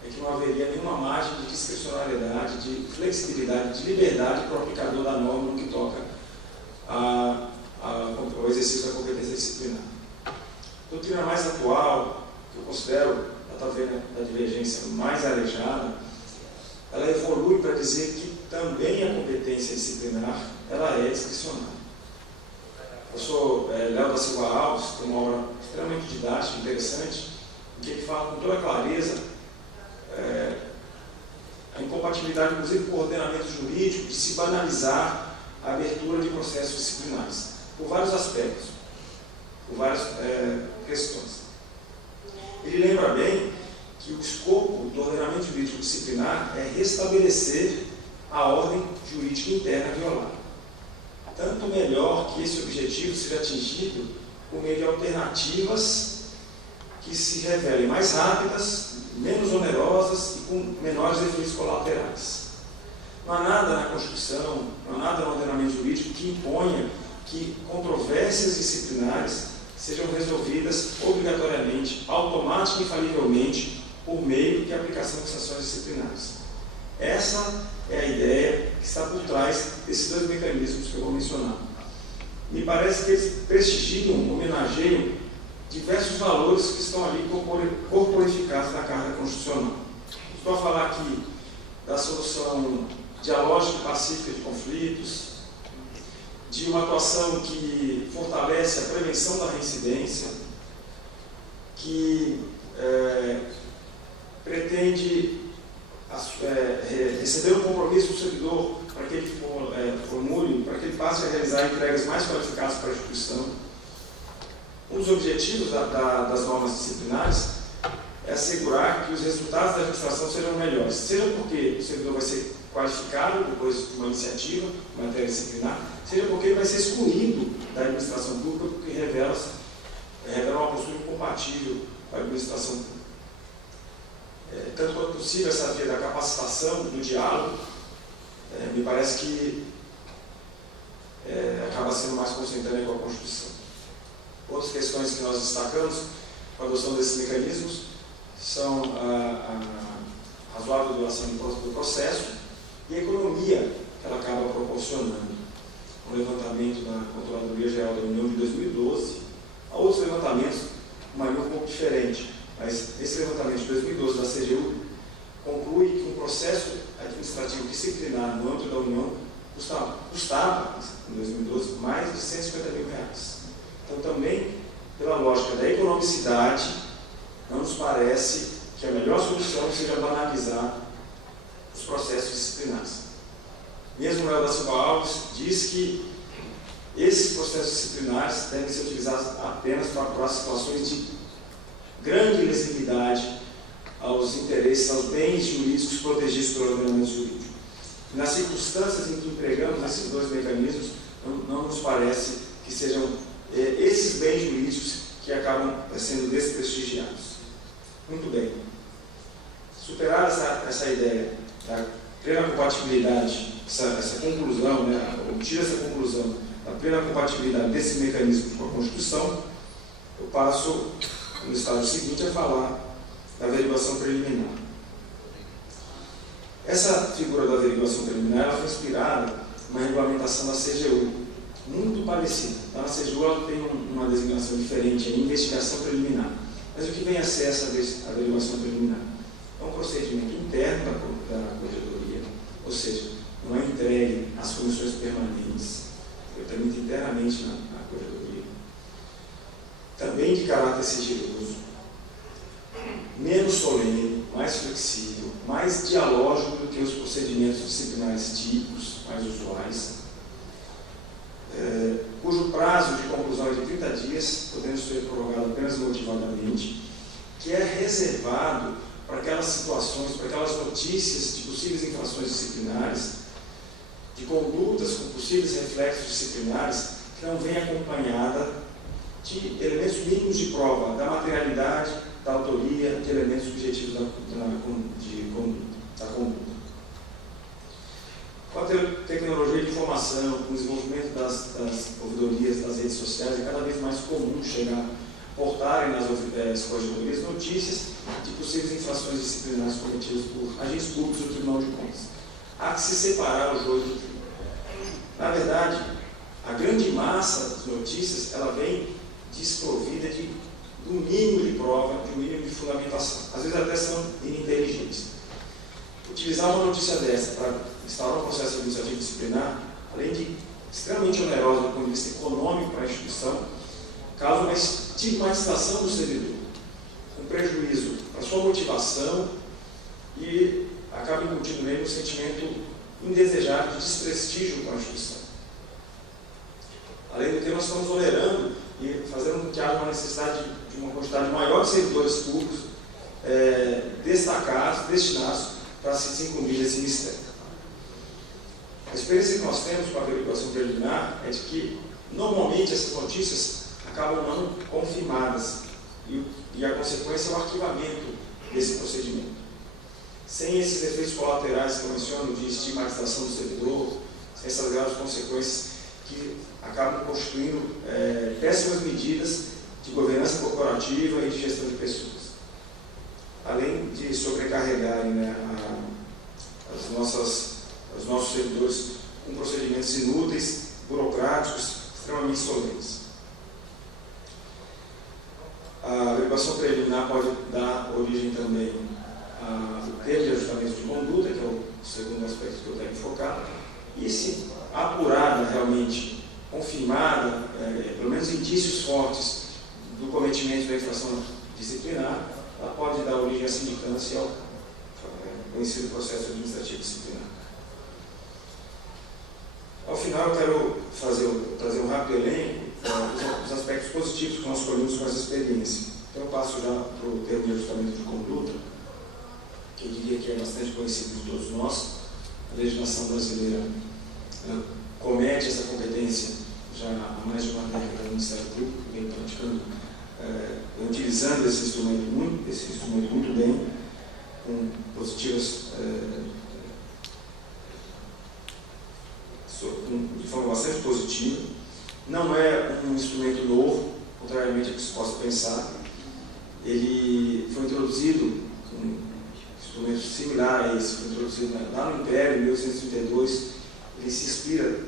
é que não haveria nenhuma margem de discricionariedade, de flexibilidade, de liberdade para o aplicador da norma no que toca ao exercício da competência disciplinar. A doutrina mais atual, que eu considero da divergência mais arejada, ela evolui para dizer que também a competência disciplinar ela é discricionária. O professor Léo da Silva Alves tem uma obra extremamente didática, interessante, em que ele fala com toda clareza a incompatibilidade, inclusive, com o ordenamento jurídico, de se banalizar a abertura de processos disciplinares, por vários aspectos, por várias questões. Ele lembra bem que o escopo do ordenamento jurídico disciplinar é restabelecer a ordem jurídica interna violada. Tanto melhor que esse objetivo seja atingido por meio de alternativas que se revelem mais rápidas, menos onerosas e com menores efeitos colaterais. Não há nada na Constituição, não há nada no ordenamento jurídico que imponha que controvérsias disciplinares sejam resolvidas obrigatoriamente, automaticamente e infalivelmente, por meio de aplicação de sanções disciplinares. Essa é a ideia que está por trás desses dois mecanismos que eu vou mencionar. Me parece que eles prestigiam, homenageiam diversos valores que estão ali corporificados na Carta Constitucional. Estou a falar aqui da solução dialógica e pacífica de conflitos, de uma atuação que fortalece a prevenção da reincidência, que pretende receber um compromisso do servidor para que ele formule, para que ele passe a realizar entregas mais qualificadas para a instituição. Um dos objetivos das normas disciplinares é assegurar que os resultados da administração sejam melhores, seja porque o servidor vai ser qualificado depois de uma iniciativa, uma matéria disciplinar, seja porque ele vai ser excluído da administração pública porque revela uma postura incompatível com a administração pública. Tanto quanto possível, essa via da capacitação, do diálogo, me parece que acaba sendo mais consentânea com a Constituição. Outras questões que nós destacamos com a adoção desses mecanismos são a razoável duração do processo e a economia que ela acaba proporcionando. O levantamento da Controladoria Geral da União de 2012, há outros levantamentos, uma linha um pouco diferente, mas esse levantamento de 2012 da CGU conclui que um processo administrativo disciplinar no âmbito da União custava, em 2012, mais de R$150 mil. Então, também, pela lógica da economicidade, não nos parece que a melhor solução seja banalizar os processos disciplinares. Mesmo o Léo da Silva Alves diz que esses processos disciplinares devem ser utilizados apenas para apurar situações de grande lesividade aos interesses, aos bens jurídicos protegidos pelo ordenamento jurídico. E nas circunstâncias em que empregamos esses dois mecanismos, não nos parece que sejam esses bens jurídicos que acabam sendo desprestigiados. Muito bem. Superar essa ideia da plena compatibilidade, essa conclusão, obter essa conclusão da plena compatibilidade desse mecanismo com a Constituição, eu passo no estágio seguinte a falar da averiguação preliminar. Essa figura da averiguação preliminar ela foi inspirada numa regulamentação da CGU, muito parecida. Na CGU ela tem uma designação diferente, é investigação preliminar. Mas o que vem a ser essa averiguação preliminar? É um procedimento interno da Corregedoria, ou seja, não é entregue às comissões permanentes, é tramita internamente na Corregedoria. Também de caráter sigiloso, menos solene, mais flexível, mais dialógico do que os procedimentos disciplinares típicos, mais usuais, cujo prazo de conclusão é de 30 dias, podendo ser prorrogado apenas motivadamente, que é reservado para aquelas situações, para aquelas notícias de possíveis infrações disciplinares, de condutas com possíveis reflexos disciplinares, que não vem acompanhada de elementos mínimos de prova da materialidade, da autoria, de elementos subjetivos da conduta. Com a tecnologia de informação, com o desenvolvimento das ouvidorias, das redes sociais, é cada vez mais comum portarem nas corregedorias notícias de possíveis infrações disciplinares cometidas por agentes públicos do Tribunal de Contas. Há que se separar o joio do trigo. Na verdade, a grande massa das notícias ela vem desprovida do mínimo de prova, de um mínimo de fundamentação. Às vezes até são ininteligentes. Utilizar uma notícia dessa para instaurar um processo administrativo disciplinar, além de extremamente onerosa do ponto de vista econômico para a instituição, causa uma estigmatização do servidor, um prejuízo para a sua motivação e acaba incutindo nele um sentimento indesejável de desprestígio com a instituição. Além do que, nós estamos onerando e fazendo com que haja uma necessidade de uma quantidade maior de servidores públicos destacados, destinados para se desincumbir desse mistério. A experiência que nós temos com a averiguação preliminar é de que, normalmente, essas notícias acabam não confirmadas e a consequência é o arquivamento desse procedimento. Sem esses efeitos colaterais que eu menciono de estigmatização do servidor, sem essas graves consequências que acabam constituindo péssimas medidas de governança corporativa e de gestão de pessoas. Além de sobrecarregarem, né, os nossos servidores com procedimentos inúteis, burocráticos, extremamente solenes. A averiguação preliminar pode dar origem também ao termo de ajustamento de conduta, que é o segundo aspecto que eu tenho focar, e se apurada realmente, confirmada, pelo menos indícios fortes do cometimento da infração disciplinar, ela pode dar origem à sindicância ao conhecido processo administrativo disciplinar. Ao final, eu quero trazer um rápido elenco dos aspectos positivos que nós colhemos com essa experiência. Então, eu passo já para o termo de ajustamento de conduta, que eu diria que é bastante conhecido por todos nós. A legislação brasileira comete essa competência já há mais de uma década no Ministério Público, vem praticando, utilizando esse instrumento muito bem, com positivas, de forma bastante positiva. Não é um instrumento novo, contrariamente ao que se possa pensar. Ele foi introduzido, um instrumento similar a esse, foi introduzido lá no Império, em 1832. Ele se inspira,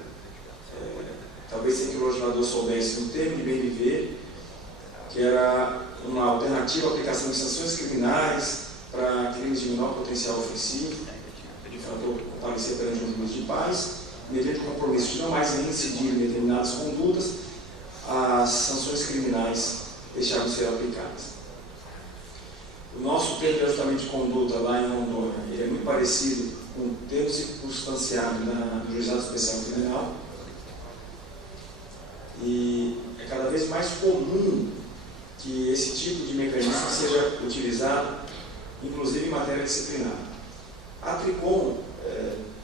talvez sem que o legislador soubesse, no termo de bem viver, que era uma alternativa à aplicação de sanções criminais para crimes de menor potencial ofensivo, de fato comparecer perante um juiz de paz, mediante o compromisso de não mais reincidir em determinadas condutas, as sanções criminais deixaram de ser aplicadas. O nosso termo de ajustamento de conduta lá em Rondônia, ele é muito parecido com o termo circunstanciado no Juizado Especial Criminal, e é cada vez mais comum que esse tipo de mecanismo seja utilizado, inclusive em matéria disciplinar. A Tricom,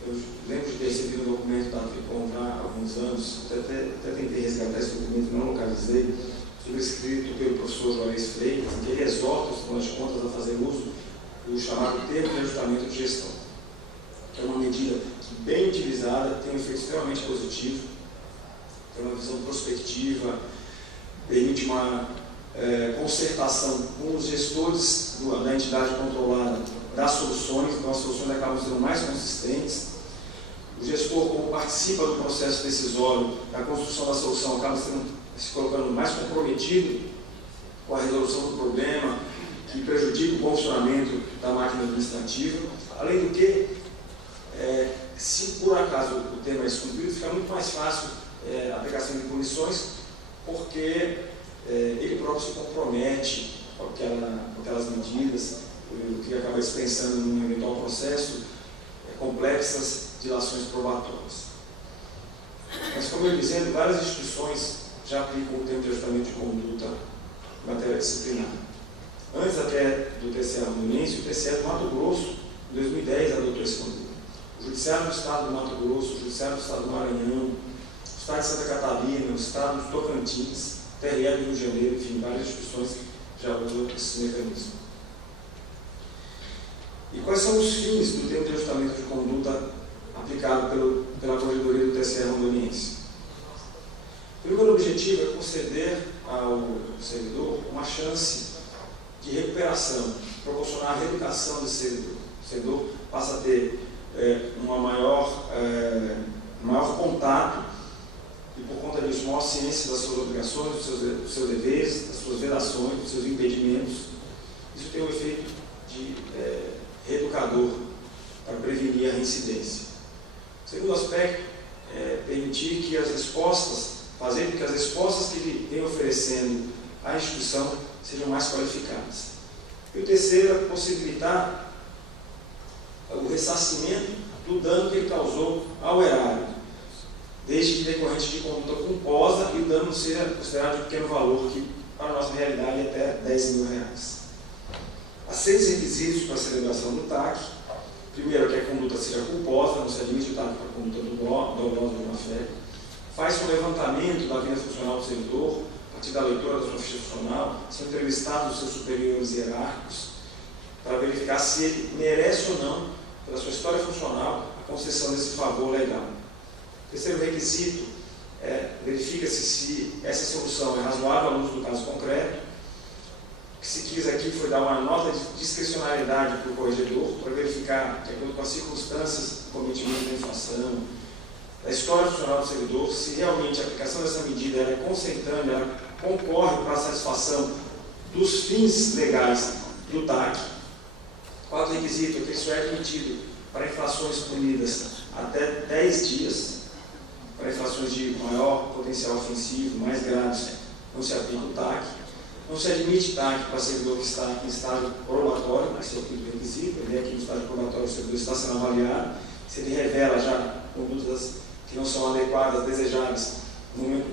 eu lembro de ter recebido um documento da Tricom há alguns anos, até tentei resgatar esse documento, não localizei, escrito pelo professor Juarez Freitas, em que ele exorta os tribunais de contas a fazer uso do chamado termo de ajustamento de gestão, que é uma medida que, bem utilizada, tem um efeito extremamente positivo, tem uma visão prospectiva, permite uma concertação com os gestores da entidade controlada das soluções, então as soluções acabam sendo mais consistentes. O gestor, como participa do processo decisório da construção da solução, acaba se colocando mais comprometido com a resolução do problema, que prejudica o bom funcionamento da máquina administrativa. Além do que, se por acaso o tema é descumprido, fica muito mais fácil a aplicação de punições, porque ele próprio se compromete com aquelas medidas, o que acaba dispensando num eventual processo complexas dilações probatórias. Mas, como eu dizendo, várias instituições já aplicam o termo de ajustamento de conduta em matéria disciplinar. Antes até do TCE rondoniense, o TCE do Mato Grosso, em 2010, adotou esse modelo. O Judiciário do Estado do Mato Grosso, o Judiciário do Estado do Maranhão, o Estado de Santa Catarina, o Estado do Tocantins, o TRE do Rio de Janeiro, enfim, várias instituições já usam esse mecanismo. E quais são os fins do termo de ajustamento de conduta aplicado pela Corregedoria do TCE rondoniense? O primeiro objetivo é conceder ao servidor uma chance de recuperação, proporcionar a reeducação desse servidor. O servidor passa a ter um maior contato e, por conta disso, maior ciência das suas obrigações, dos seus deveres, das suas vedações, dos seus impedimentos. Isso tem um efeito de reeducador para prevenir a reincidência. O segundo aspecto permitir que as respostas, fazer com que as respostas que ele vem oferecendo à instituição sejam mais qualificadas. E o terceiro é possibilitar o ressarcimento do dano que ele causou ao erário, desde que decorrente de conduta culposa e o dano seja considerado de pequeno valor, que para a nossa realidade é até R$10.000. Há 6 requisitos para a celebração do TAC. Primeiro, que a conduta seja culposa, não se admite o TAC para a conduta dolosa de má fé. Faz um levantamento da vida funcional do servidor, a partir da leitura da sua ficha funcional, são entrevistados os seus superiores hierárquicos, para verificar se ele merece ou não, pela sua história funcional, a concessão desse favor legal. Terceiro requisito, verifica-se se essa solução é razoável à luz do caso concreto. O que se quis aqui foi dar uma nota de discricionariedade para o corregedor, para verificar, de acordo com as circunstâncias do cometimento da infração, da história funcional do servidor, se realmente a aplicação dessa medida é consentânea, ela concorre para a satisfação dos fins legais do TAC. Quarto requisito é que ele só é admitido para infrações punidas até 10 dias. Para infrações de maior potencial ofensivo, mais graves, não se aplica o TAC. Não se admite TAC para servidor que está em estágio probatório, esse é o quinto requisito. Ele é aqui no estágio probatório, o servidor está sendo avaliado. Se ele revela já condutas que não são adequadas, desejáveis, no momento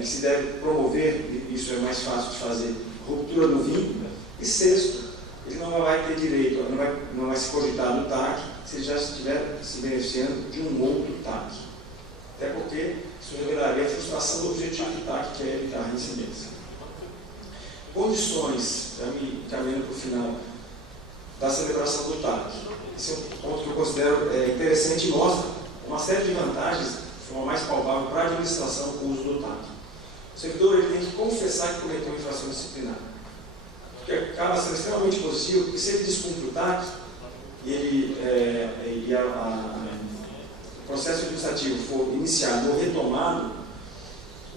que se deve promover, isso é mais fácil de fazer, ruptura do vínculo. E sexto, ele não vai ter direito, não vai se cogitar no TAC se ele já estiver se beneficiando de um outro TAC. Até porque isso revelaria a frustração do objetivo do TAC, que é evitar a reincidência. Condições, já me encaminhando para o final, da celebração do TAC. Esse é um ponto que eu considero interessante e mostra uma série de vantagens, de forma mais palpável, para a administração com o uso do TAC. O servidor ele tem que confessar que cometeu uma infração disciplinar. O que acaba sendo extremamente positivo, porque se ele descumpre o TAC e o processo administrativo for iniciado ou retomado,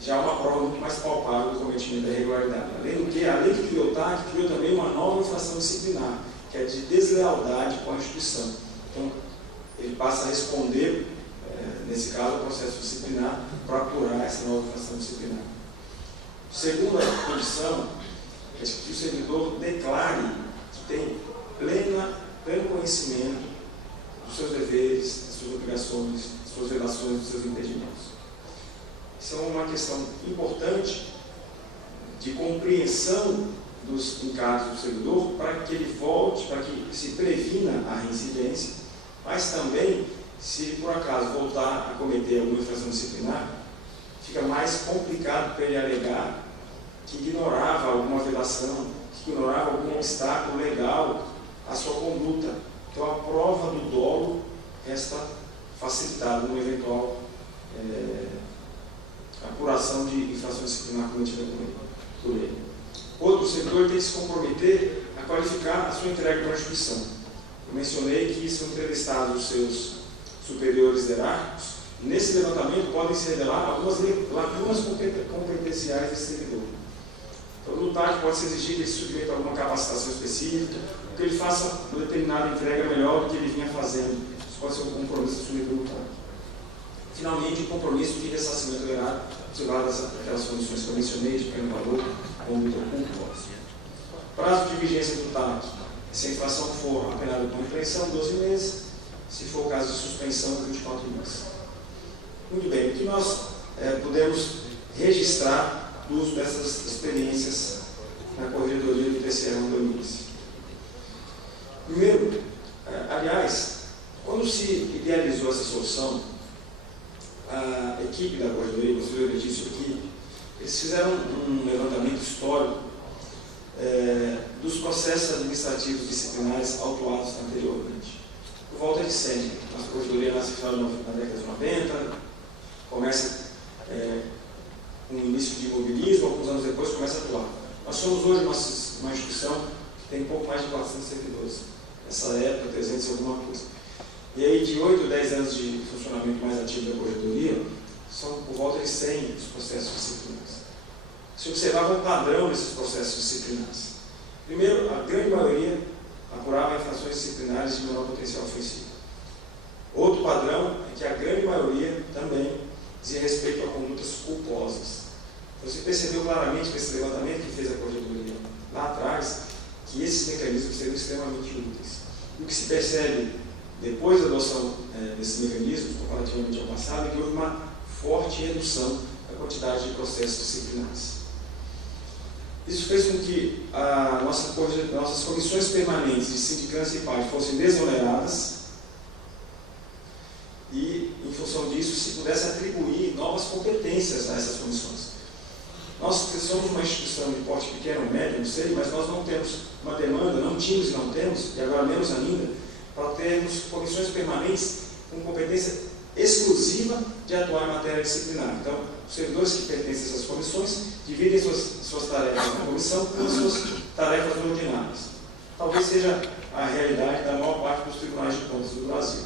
já é uma prova muito mais palpável do cometimento da irregularidade. Além do que, a lei que criou o TAC criou também uma nova infração disciplinar, que é de deslealdade com a instituição. Então, ele passa a responder, nesse caso, ao processo disciplinar para apurar essa nova infração disciplinar. Segunda condição é que o servidor declare que tem pleno conhecimento dos seus deveres, das suas obrigações, das suas relações, dos seus impedimentos. Isso é uma questão importante de compreensão dos encargos do servidor para que ele volte, para que se previna a reincidência, mas também, se ele por acaso voltar a cometer alguma infração disciplinar, fica mais complicado para ele alegar que ignorava alguma violação, que ignorava algum obstáculo legal à sua conduta. Então, a prova do dolo resta facilitada numa eventual apuração de infração disciplinar cometida por ele. Outro servidor tem que se comprometer a qualificar a sua entrega para a instituição. Eu mencionei que são entrevistados os seus superiores hierárquicos, e nesse levantamento podem se revelar algumas lacunas competenciais desse servidor. Então, no TAC pode-se exigir que ele se submeta a alguma capacitação específica, que ele faça uma determinada entrega melhor do que ele vinha fazendo. Isso pode ser um compromisso assumido no TAC. Finalmente, o compromisso de ressarcimento do erário, observadas aquelas condições que eu mencionei, de pequeno valor, conduta culposa. Prazo de vigência do TAC, se a infração for apenada com repreensão, 12 meses, se for o caso de suspensão, 24 meses. Muito bem, o que nós podemos registrar do uso dessas experiências na corregedoria do TCE Rondoniense? Primeiro, aliás, quando se idealizou essa solução, a equipe da corregedoria, o professor Letício aqui, eles fizeram um levantamento histórico dos processos administrativos disciplinares autuados anteriormente. Por volta de 100, a corregedoria nasce na década de 90, começa com o início de imobilismo, alguns anos depois começa a atuar. Nós somos hoje uma instituição que tem pouco mais de 400 servidores. Nessa época, 300 e alguma coisa. E aí, de 8 a 10 anos de funcionamento mais ativo da corregedoria, são por volta de 100 os processos disciplinares. Se observar um padrão desses processos disciplinares. Primeiro, a grande maioria apurava infrações disciplinares de menor potencial ofensivo. Outro padrão é que a grande maioria também dizia respeito a condutas culposas. Então, você percebeu claramente com esse levantamento que fez a Corregedoria lá atrás, que esses mecanismos seriam extremamente úteis. E o que se percebe depois da adoção desses mecanismos, comparativamente ao passado, é que houve uma forte redução da quantidade de processos disciplinares. Isso fez com que nossas comissões permanentes de sindicância e parte fossem desoneradas e, em função disso, se pudesse atribuir novas competências a essas comissões. Nós somos uma instituição de porte pequeno ou médio, não sei, mas nós não temos uma demanda, não tínhamos e não temos, e agora menos ainda, para termos comissões permanentes com competência exclusiva de atuar em matéria disciplinar. Então, os servidores que pertencem a essas comissões dividem suas tarefas na comissão com as suas tarefas ordinárias. Talvez seja a realidade da maior parte dos tribunais de contas do Brasil.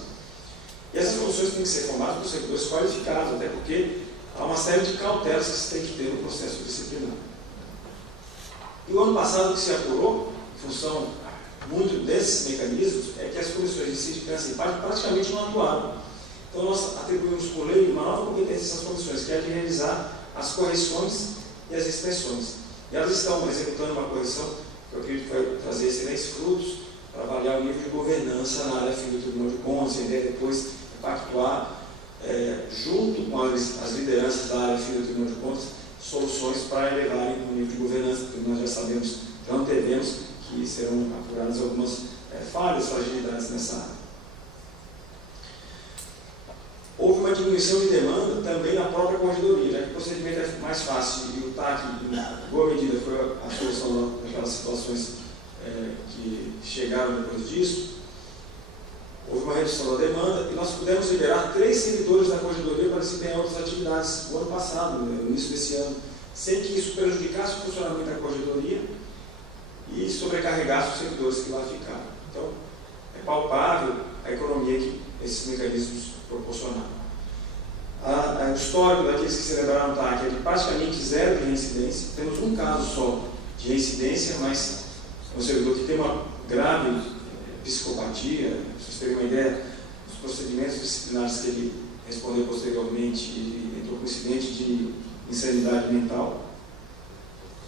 E essas comissões têm que ser formadas por servidores qualificados, até porque há uma série de cautelas que se tem que ter no processo disciplinar. E o ano passado, o que se apurou, em função muito desses mecanismos, é que as comissões de sindicância e parte praticamente não atuaram. Então, nós atribuímos por lei uma nova competência a essas comissões, que é de realizar as correções e as inspeções. E elas estão executando uma correção que eu acredito que vai trazer excelentes frutos para avaliar o nível de governança na área fim do Tribunal de Contas, e depois pactuar, junto com as lideranças da área fim do Tribunal de Contas, soluções para elevarem o nível de governança, porque nós já sabemos, já antevemos que serão apuradas algumas falhas, fragilidades nessa área. Houve uma diminuição de demanda também na própria corregedoria, já que o procedimento é mais fácil e o TAC, em boa medida, foi a solução daquelas situações que chegaram depois disso. Houve uma redução da demanda e nós pudemos liberar 3 servidores da corregedoria para desempenhar outras atividades no ano passado, no início desse ano, sem que isso prejudicasse o funcionamento da corregedoria e sobrecarregasse os servidores que lá ficaram. Então, é palpável a economia que esses mecanismos proporcionaram. O histórico daqueles que celebraram o TAC é de praticamente zero de reincidência. Temos um caso só de reincidência, mas é um servidor que tem uma grave psicopatia. Para vocês terem uma ideia, os procedimentos disciplinares que ele respondeu posteriormente, ele entrou com incidente de insanidade mental.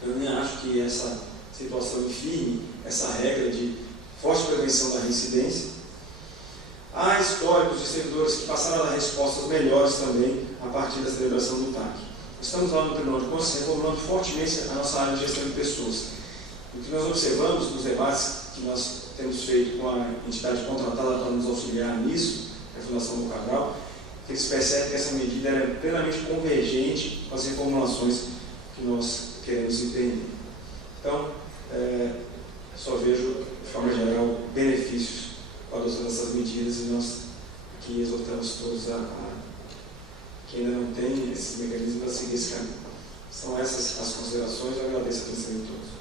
Eu nem acho que essa situação infirme essa regra de forte prevenção da reincidência. Há históricos de servidores que passaram a dar respostas melhores também a partir da celebração do TAC. Estamos lá no Tribunal de Contas reformulando fortemente a nossa área de gestão de pessoas. O que nós observamos nos debates que nós temos feito com a entidade contratada para nos auxiliar nisso, a Fundação do Cabral, que eles percebem que essa medida é plenamente convergente com as reformulações que nós queremos empreender. Então, só vejo, de forma geral, benefícios com a adoção dessas medidas e nós aqui exortamos todos que ainda não tem esses mecanismos para seguir esse caminho. São essas as considerações, eu agradeço a atenção de todos.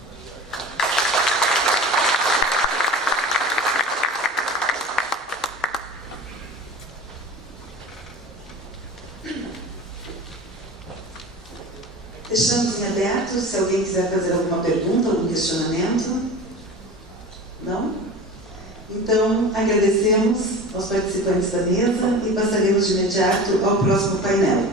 Deixamos em aberto, se alguém quiser fazer alguma pergunta, algum questionamento. Não? Então, agradecemos aos participantes da mesa e passaremos de imediato ao próximo painel.